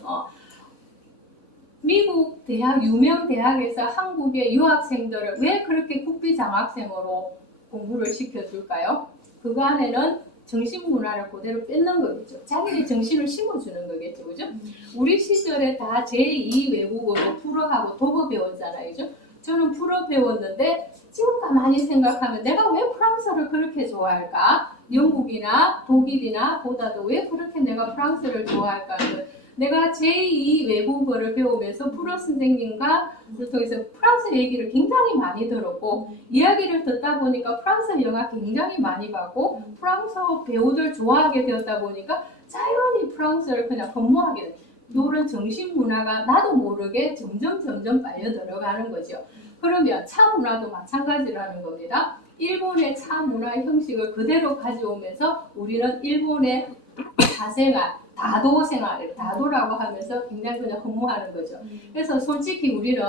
미국 대학, 유명 대학에서 한국의 유학생들을 왜 그렇게 국비 장학생으로 공부를 시켜줄까요? 그거 안에는 정신 문화를 그대로 뺏는 거겠죠. 자기의 정신을 심어주는 거겠죠. 그죠? 우리 시절에 다 제2 외국어로 불어하고 독어 배웠잖아요. 그죠? 저는 불어 배웠는데 지금 가만히 생각하면 내가 왜 프랑스를 그렇게 좋아할까? 영국이나 독일이나 보다도 왜 그렇게 내가 프랑스를 좋아할까? 내가 제2 외국어를 배우면서 불어 선생님과 통해서 프랑스 얘기를 굉장히 많이 들었고 이야기를 듣다 보니까 프랑스 영화 굉장히 많이 봤고 프랑스어 배우들 좋아하게 되었다 보니까 자연히 프랑스를 그냥 공부하게 돼요. 이런 정신 문화가 나도 모르게 점점 빨려 들어가는 거죠. 그러면 차 문화도 마찬가지라는 겁니다. 일본의 차 문화 형식을 그대로 가져오면서 우리는 일본의 사생활, 다도 생활을 다도라고 하면서 굉장히 그냥 근무하는 거죠. 그래서 솔직히 우리는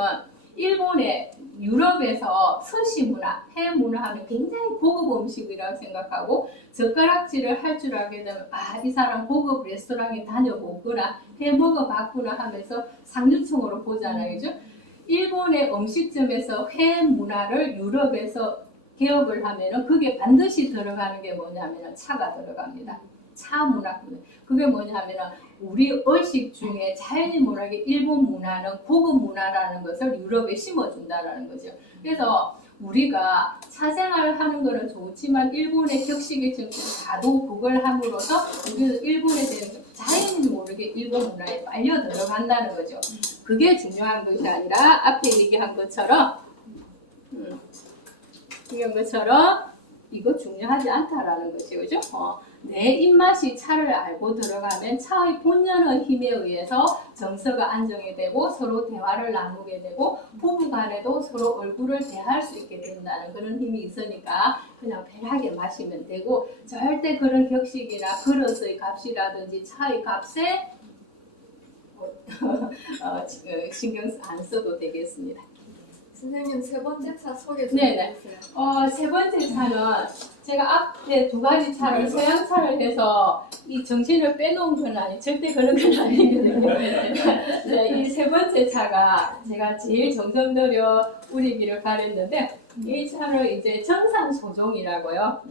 일본의 유럽에서 스시 문화, 해 문화 하면 굉장히 고급 음식이라고 생각하고 젓가락질을 할 줄 알게 되면 아, 이 사람 고급 레스토랑에 다녀보구나, 해 먹어봤구나 하면서 상류층으로 보잖아요. 그죠? 일본의 음식점에서 회 문화를 유럽에서 개업을 하면은 그게 반드시 들어가는 게 뭐냐면은 차가 들어갑니다. 차 문화. 그게 뭐냐면은 우리 의식 중에 자연히 모르게 일본 문화는 고급 문화라는 것을 유럽에 심어준다라는 거죠. 그래서 우리가 사생활을 하는 거는 좋지만 일본의 격식에 지금 다도 그걸 함으로써 우리는 일본에 대해서 자연히 모르게 일본 문화에 빨려 들어간다는 거죠. 그게 중요한 것이 아니라 앞에 얘기한 것처럼 이거 중요하지 않다라는 것이죠. 그죠? 내 입맛이 차를 알고 들어가면 차의 본연의 힘에 의해서 정서가 안정이 되고 서로 대화를 나누게 되고 부부간에도 서로 얼굴을 대할 수 있게 된다는 그런 힘이 있으니까 그냥 편하게 마시면 되고 절대 그런 격식이나 그릇의 값이라든지 차의 값에 신경 안 써도 되겠습니다. 선생님 세 번째 차 소개 좀 네네. 해주세요. 세 번째 차는 제가 앞에 두 가지 차를 서양 차를 해서 이 정신을 빼놓은 건 아니 절대 그런 건 아니거든요. 네, 이 세 번째 차가 제가 제일 정성 들여 우리기를 바랬는데 이 차를 이제 정산소종이라고요.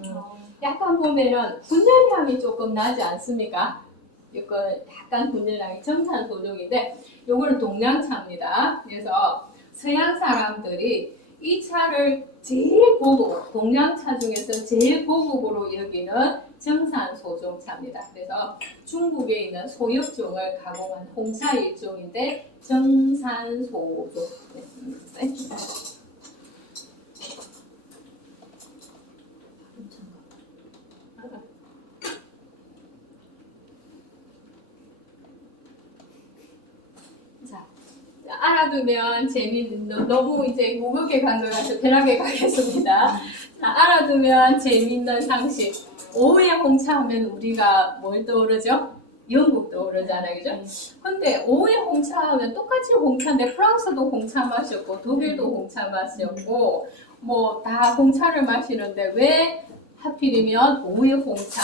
약간 보면은 훈연 향이 조금 나지 않습니까? 이거 약간 훈연 향이 정산소종인데 요거는 동양차입니다. 그래서 서양 사람들이 이 차를 제일 고급, 동양차 중에서 제일 고급으로 여기는 정산소종차입니다. 그래서 중국에 있는 소역종을 가공한 홍차 일종인데 정산소종. 네. 알아두면 재밌는, 너무 이제 무겁게 간 것 같아서 편하게 가겠습니다. 자, 알아두면 재밌는 상식. 오후에 홍차 하면 우리가 뭘 떠오르죠? 영국 떠오르잖아요. 그죠? 근데 오후에 홍차 하면 똑같이 홍차인데 프랑스도 홍차 마셨고 독일도 홍차 마셨고 뭐 다 홍차를 마시는데 왜 하필이면 오후에 홍차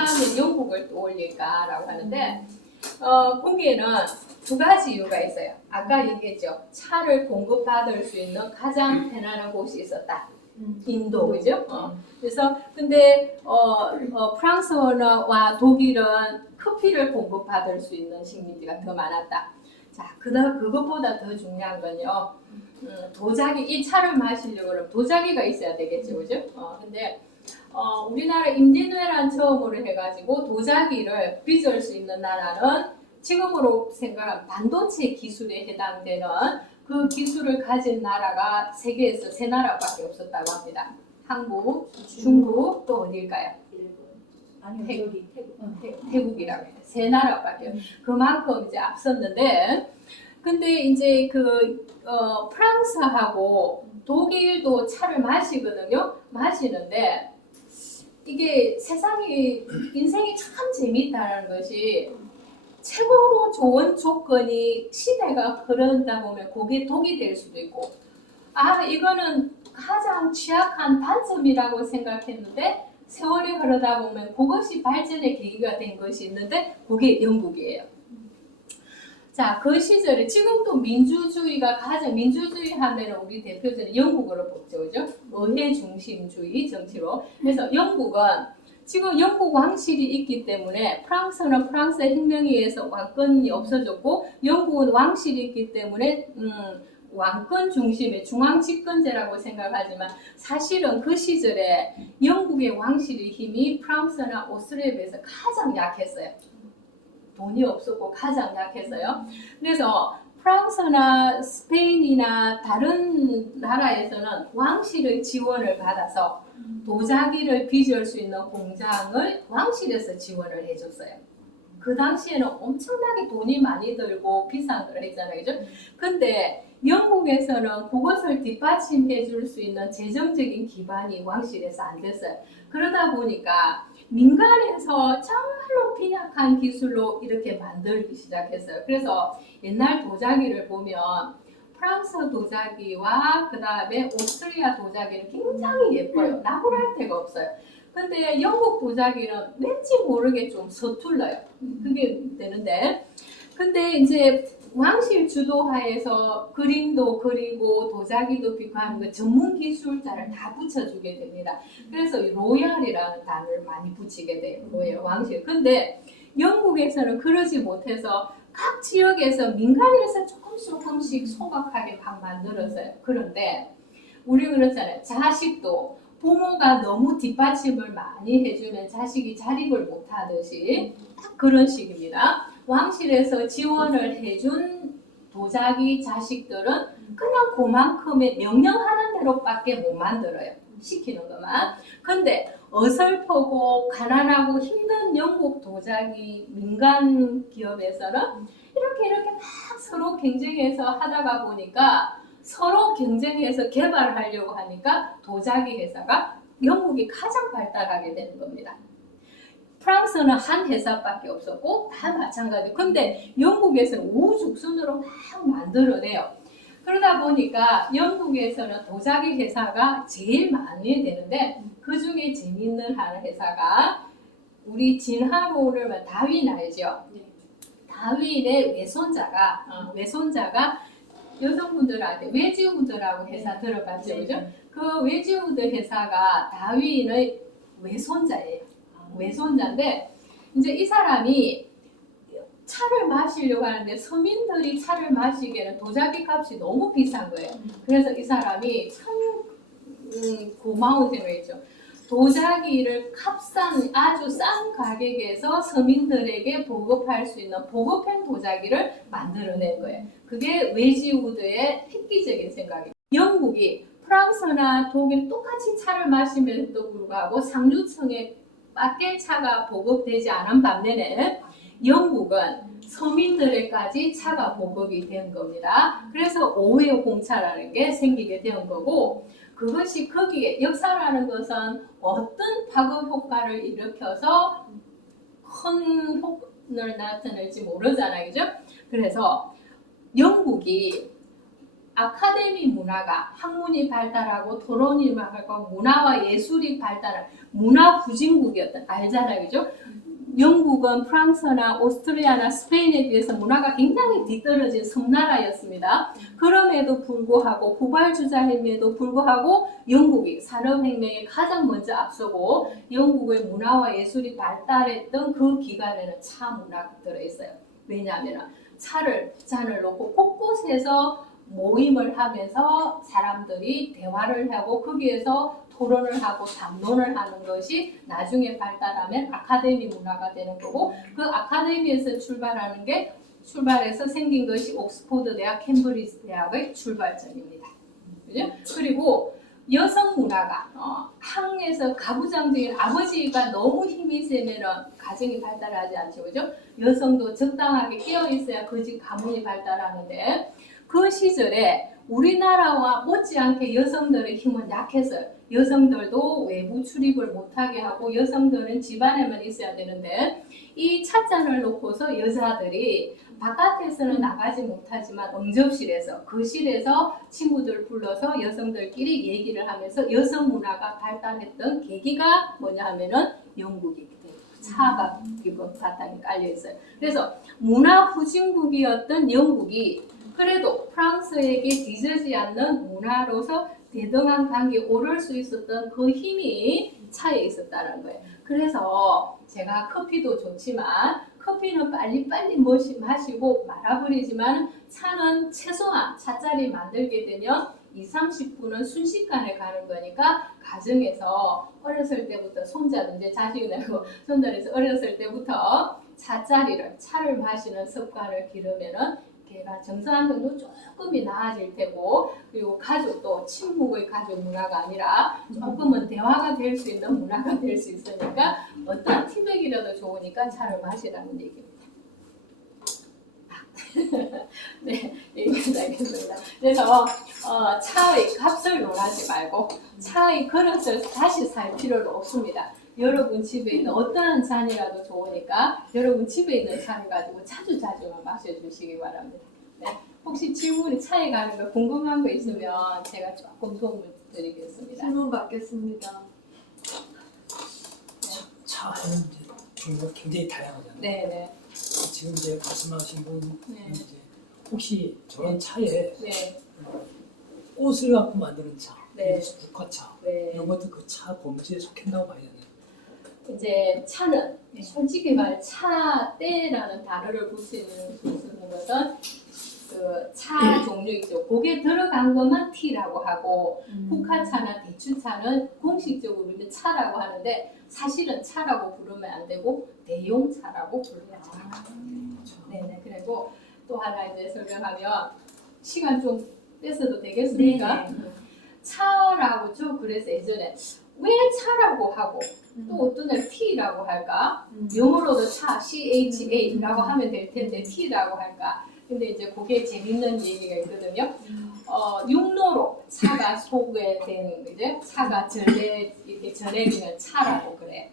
하면 영국을 떠올릴까라고 하는데 거기에는 두 가지 이유가 있어요. 아까 얘기했죠. 차를 공급받을 수 있는 가장 편안한 곳이 있었다. 인도, 그죠? 그래서 근데 프랑스어와 독일은 커피를 공급받을 수 있는 식민지가 더 많았다. 자, 그것보다 더 중요한 건요. 도자기, 이 차를 마시려고 그러면 도자기가 있어야 되겠죠, 그죠? 근데 우리나라 임진왜란 처음으로 해가지고 도자기를 빚을 수 있는 나라는 지금으로 생각하면 반도체 기술에 해당되는 그 기술을 가진 나라가 세계에서 세 나라밖에 없었다고 합니다. 한국, 중국, 또 어딜까요? 아니요, 여기 태국. 태국이라고 해요. 세 나라밖에. 그만큼 이제 앞섰는데, 근데 이제 프랑스하고 독일도 차를 마시거든요. 마시는데, 이게 인생이 참 재미있다는 것이 최고로 좋은 조건이 시대가 흐른다 보면 그게 독이 될 수도 있고 이거는 가장 취약한 단점이라고 생각했는데 세월이 흐르다 보면 그것이 발전의 계기가 된 것이 있는데 그게 영국이에요. 자, 그 시절에 지금도 민주주의가 가장 민주주의 하면 우리 대표적인 영국으로 보죠, 그죠? 의회 중심주의 정치로. 그래서 영국은 지금 영국 왕실이 있기 때문에 프랑스는 프랑스의 혁명에 의해서 왕권이 없어졌고 영국은 왕실이 있기 때문에 왕권 중심의 중앙 집권제라고 생각하지만 사실은 그 시절에 영국의 왕실의 힘이 프랑스나 오스트리아에 비해서 가장 약했어요. 돈이 없었고 가장 약했어요. 그래서 프랑스나 스페인이나 다른 나라에서는 왕실의 지원을 받아서 도자기를 빚을 수 있는 공장을 왕실에서 지원을 해줬어요. 그 당시에는 엄청나게 돈이 많이 들고 비싼 걸 했잖아요. 그죠? 근데 영국에서는 그것을 뒷받침해 줄 수 있는 재정적인 기반이 왕실에서 안 됐어요. 그러다 보니까 민간에서 정말로 빈약한 기술로 이렇게 만들기 시작했어요. 그래서 옛날 도자기를 보면 프랑스 도자기와 그 다음에 오스트리아 도자기는 굉장히 예뻐요. 나무랄 데가 없어요. 근데 영국 도자기는 왠지 모르게 좀 서툴러요. 그게 되는데 근데 이제 왕실 주도하에서 그림도 그리고 도자기도 빚고 그 전문 기술자를 다 붙여주게 됩니다. 그래서 로얄이라는 단어를 많이 붙이게 돼요. 로얄 왕실. 근데 영국에서는 그러지 못해서 각 지역에서 민간에서 조금씩 소박하게 막 만들었어요. 그런데 우리 그렇잖아요. 자식도 부모가 너무 뒷받침을 많이 해주면 자식이 자립을 못하듯이 딱 그런 식입니다. 왕실에서 지원을 해준 도자기 자식들은 그냥 그만큼의 명령하는 대로밖에 못 만들어요. 시키는 것만. 근데 어설프고 가난하고 힘든 영국 도자기 민간 기업에서는 이렇게 막 서로 경쟁해서 하다가 보니까 서로 경쟁해서 개발하려고 하니까 도자기 회사가 영국이 가장 발달하게 되는 겁니다. 프랑스는 한 회사밖에 없었고 다 마찬가지. 근데 영국에서는 우후죽순으로 막 만들어내요. 그러다 보니까 영국에서는 도자기 회사가 제일 많이 되는데 그 중에 재밌는 한 회사가 우리 진화론을 다윈 알죠? 다윈의 외손자가 여성분들한테 웨지우드라고 회사 들어봤죠, 그죠? 그 웨지우드 회사가 다윈의 외손자예요. 외손자인데 이제 이 사람이 차를 마시려고 하는데 서민들이 차를 마시기에는 도자기 값이 너무 비싼 거예요. 그래서 이 사람이 참 고마운 생각이죠. 도자기를 아주 싼 가격에서 서민들에게 보급할 수 있는 보급형 도자기를 만들어낸 거예요. 그게 웨지우드의 획기적인 생각이에요. 영국이 프랑스나 독일 똑같이 차를 마시면서도 불구하고 상류층에 밖에 차가 보급되지 않은 반면에 영국은 서민들에까지 차가 보급이 된 겁니다. 그래서 5회 공차라는 게 생기게 된 거고 그것이 거기에 역사라는 것은 어떤 파급 효과를 일으켜서 큰 효과를 나타낼지 모르잖아요. 그죠? 그래서 영국이 아카데미 문화가 학문이 발달하고 토론이 발달하고 문화와 예술이 발달한 문화 후진국이었던 알잖아요. 그죠? 영국은 프랑스나 오스트리아나 스페인에 비해서 문화가 굉장히 뒤떨어진 섬나라였습니다. 그럼에도 불구하고 후발주자임에도 불구하고 영국이 산업혁명에 가장 먼저 앞서고 영국의 문화와 예술이 발달했던 그 기간에는 차 문화가 들어있어요. 왜냐하면 잔을 놓고 곳곳에서 모임을 하면서 사람들이 대화를 하고 거기에서 토론을 하고 담론을 하는 것이 나중에 발달하면 아카데미 문화가 되는 거고 그 아카데미에서 출발해서 생긴 것이 옥스퍼드 대학, 캠브리지 대학의 출발점입니다. 그죠? 그리고 여성 문화가 항에서 가부장적인 아버지가 너무 힘이 세면은 가정이 발달하지 않죠. 그죠? 여성도 적당하게 깨어 있어야 그 집 가문이 발달하는데 그 시절에 우리나라와 못지않게 여성들의 힘은 약했어요. 여성들도 외부 출입을 못하게 하고 여성들은 집안에만 있어야 되는데 이 찻잔을 놓고서 여자들이 바깥에서는 나가지 못하지만 응접실에서 거실에서 친구들 불러서 여성들끼리 얘기를 하면서 여성 문화가 발달했던 계기가 뭐냐 하면은 영국이기 때문에 차가 지금 바탕에 깔려 있어요. 그래서 문화 후진국이었던 영국이 그래도 프랑스에게 뒤지지 않는 문화로서 대등한 관계에 오를 수 있었던 그 힘이 차에 있었다는 거예요. 그래서 제가 커피도 좋지만 커피는 빨리빨리 마시고 말아버리지만 차는 최소한 차짜리 만들게 되면 20-30분은 순식간에 가는 거니까 가정에서 어렸을 때부터 손자도 이제 자식이 되고 손자에서 어렸을 때부터 차를 마시는 습관을 기르면은 걔가 정서안정도 조금이 나아질 테고 그리고 가족도 침묵의 가족 문화가 아니라 조금은 대화가 될 수 있는 문화가 될 수 있으니까 어떤 티백이라도 좋으니까 차를 마시라는 얘기입니다. 네, 여기까지 하겠습니다. 그래서 차의 값을 논하지 말고 차의 그릇을 다시 살 필요는 없습니다. 여러분 집에 있는 어떠한 잔이라도 좋으니까 여러분 집에 있는 차를 가지고 자주자주만 마셔주시기 바랍니다. 네, 혹시 질문이 차에 가는 거 궁금한 거 있으면 제가 조금 도움을 드리겠습니다. 질문 받겠습니다. 차는 이제 종류가 굉장히 다양하잖아요. 네네. 지금 이제 말씀하신 분은 네. 이제 혹시 저런 차에 네. 꽃을 갖고 만드는 차, 네. 국화차 네. 이런 것도 그 차 범주에 속한다고 봐야 되나요? 이제 차는 솔직히 말 차대라는 단어를 붙이는 것은 그 차 종류 있죠. 거기에 들어간 것만 T라고 하고 국화차나 대추차는 공식적으로 우리는 차라고 하는데 사실은 차라고 부르면 안 되고 대용차라고 불러야 합니다. 네네. 그리고 또 하나 이제 설명하면 시간 좀 뺏어도 되겠습니까? 차라고 저 그래서 예전에 왜 차라고 하고 또 어떤 애 T라고 할까? 영어로도 차 CHA라고 하면 될 텐데 T라고 할까? 근데 이제 그게 재밌는 얘기가 있거든요. 육로로 차가 소개된 이제 차가 이렇게 전해지는 차라고 그래.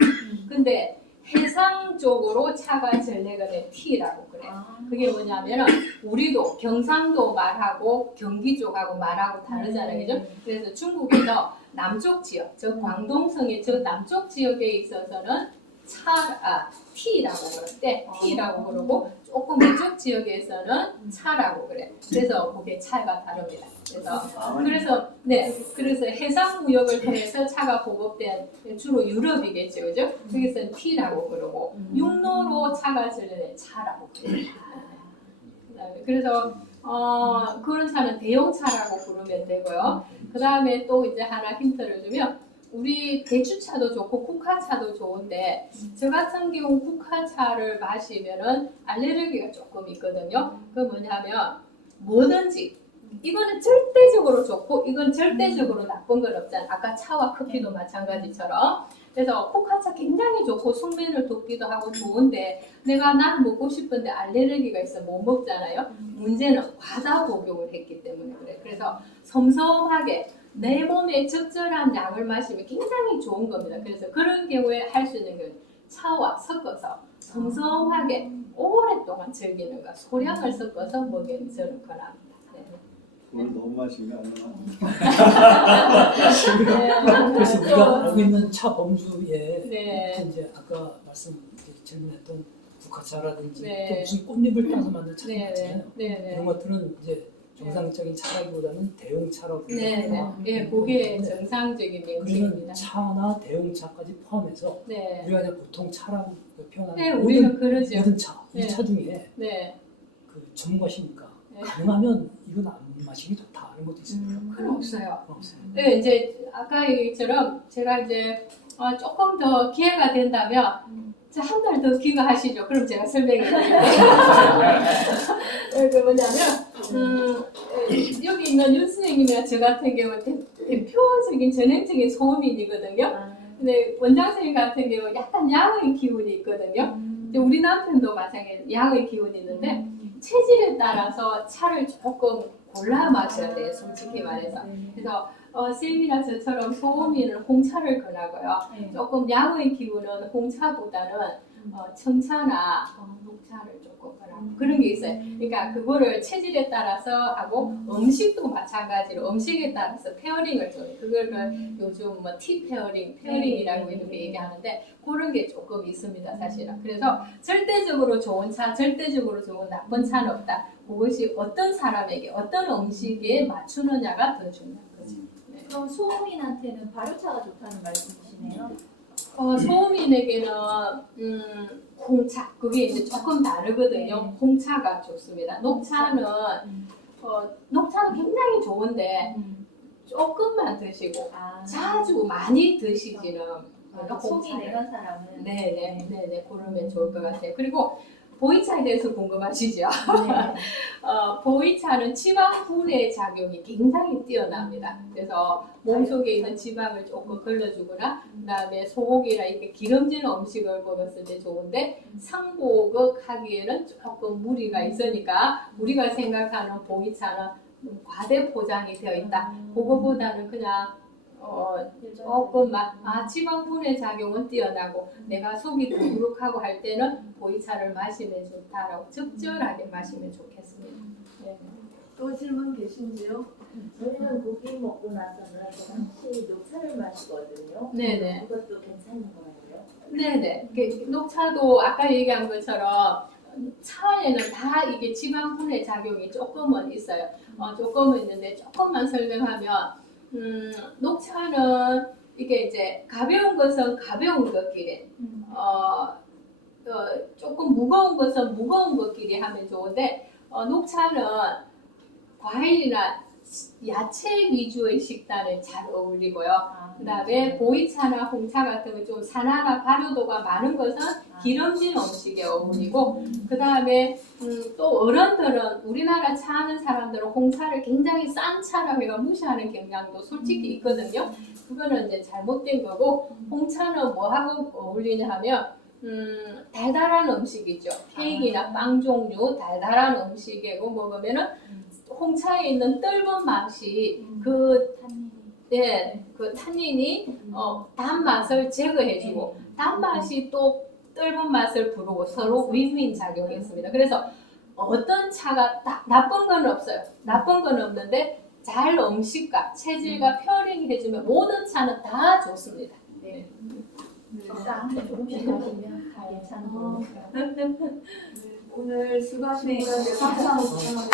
근데 해상 쪽으로 차가 전해가 된 T라고 그래. 그게 뭐냐면은 우리도 경상도 말하고 경기 쪽하고 말하고 다르잖아요, 그죠? 그래서 중국에서 남쪽 지역, 저 광동성의 저 남쪽 지역에 있어서는 T라고 그러는데 T라고 그러고 조금 이쪽 지역에서는 차라고 그래. 그래서 그게 차가 다릅니다. 그래서 해상 무역을 통해서 차가 보급된 주로 유럽이겠죠, 그죠? 거기서는 T라고 그러고 육로로 차가 전해진 차라고 그래요. 그래서 그런 차는 대용차라고 부르면 되고요. 그 다음에 또 이제 하나 힌트를 주면 우리 대추차도 좋고 국화차도 좋은데 저 같은 경우 국화차를 마시면은 알레르기가 조금 있거든요. 그 뭐냐면 뭐든지 이거는 절대적으로 좋고 이건 절대적으로 나쁜 건 없잖아. 아까 차와 커피도 마찬가지처럼. 그래서 국화차 굉장히 좋고 숙면을 돋기도 하고 좋은데 난 먹고 싶은데 알레르기가 있어 못 먹잖아요. 문제는 과다 복용을 했기 때문에 그래. 그래서 섬섬하게 내 몸에 적절한 양을 마시면 굉장히 좋은 겁니다. 그래서 그런 경우에 할 수 있는 건 차와 섞어서 섬섬하게 오랫동안 즐기는 거, 소량을 섞어서 먹이는 저는 권합니다. 네. 오늘 너무 마시면 안 되나? 그래서 우리가 알고 있는 차 범주에 네. 이제 아까 질문했던 국화차라든지 네. 또 무슨 꽃잎을 따서 만든 차도 네. 있잖아요. 네. 이런 것들은 이제 정상적인 차라기보다는 대용차라고 네. 예, 그게 정상적인 그러면 명칭입니다. 차나 대용차까지 포함해서 네. 우리가 그냥 보통 차라고 표현하는 네, 우리는 그러죠. 모든 차, 네. 이 차 중에 네. 그 전문가시니까 네. 가능하면 이건 안 마시기 좋다 이런 것도 있습니까? 그건 없어요. 없어요. 네, 이제 아까 얘기처럼 제가 이제 조금 더 기회가 된다면 한 달 더 귀가하시죠. 그럼 제가 설명해 드릴게요. 그 뭐냐면 여기 있는 윤 선생님이나 저 같은 경우는 대표적인 전형적인 소음인이거든요. 근데 원장 선생님 같은 경우 약간 양의 기운이 있거든요. 이제 우리 남편도 마찬가지로 양의 기운이 있는데 체질에 따라서 차를 조금 골라 마셔야 돼요. 솔직히 말해서. 그래서 쌤이나 저처럼 소음인은 홍차를 권하고요. 조금 양의 기운은 홍차보다는 청차나 녹차를 조금 조금 그런 게 있어요. 그러니까 그거를 체질에 따라서 하고 음식도 마찬가지로 음식에 따라서 페어링을 좀 그거를 요즘 뭐 티 페어링이라고 이렇게 얘기하는데 그런 게 조금 있습니다, 사실은. 그래서 절대적으로 좋은 차, 절대적으로 좋은 나쁜 차는 없다. 그것이 어떤 사람에게 어떤 음식에 맞추느냐가 더 중요한 거죠. 네. 그럼 소음인한테는 발효차가 좋다는 말씀이시네요. 소음인에게는 홍차 그게 이제 조금 다르거든요. 네. 홍차가 좋습니다. 녹차는 녹차는 굉장히 좋은데 조금만 드시고 자주 많이 드시지는 속이 홍차를. 내간 사람은 네네 그러면 좋을 것 같아요. 그리고 보이차에 대해서 궁금하시죠? 네. 보이차는 지방 분해 작용이 굉장히 뛰어납니다. 그래서 몸속에 있는 지방을 조금 걸러주거나 그다음에 소고기나 이렇게 기름진 음식을 먹었을 때 좋은데 상보극하기에는 조금 무리가 있으니까 우리가 생각하는 보이차는 과대 포장이 되어 있다. 그거보다는 그냥 조금만 지방 분해 작용은 뛰어나고 내가 속이 더부룩하고 할 때는 보이차를 마시면 좋다라고 적절하게 마시면 좋겠습니다. 네. 또 질문 계신지요? 저희는 고기 먹고 나서는 같이 녹차를 마시거든요. 네네. 그것도 괜찮은 거예요? 네네. 녹차도 아까 얘기한 것처럼 차에는 다 이게 지방 분해 작용이 조금은 있어요. 조금은 있는데 조금만 설명하면 녹차는 이게 이제 가벼운 것은 가벼운 것끼리, 조금 무거운 것은 무거운 것끼리 하면 좋은데 녹차는 과일이나 야채 위주의 식단에 잘 어울리고요. 그다음에 보이차나 홍차 같은 건 좀 산화나 발효도가 많은 것은 기름진 음식에 어울리고 그다음에 또 어른들은 우리나라 차 하는 사람들은 홍차를 굉장히 싼 차라고 해서 무시하는 경향도 솔직히 있거든요. 그거는 이제 잘못된 거고 홍차는 뭐하고 어울리냐 하면 달달한 음식이죠. 케이크나 빵 종류 달달한 음식이고 먹으면은 홍차에 있는 떫은 맛이 그 탄닌이 단맛을 제거해주고 단맛이 또 떫은 맛을 부르고 서로 윈윈 작용이 있습니다. 그래서 어떤 차가 나쁜 건 없어요. 나쁜 건 없는데 잘 음식과 체질과 페어링 해주면 모든 차는 다 좋습니다. 네. 조금씩 마시면 다 괜찮은 거니까. 오늘 수고하신 분들 네. 박수 한번 부탁드립니다.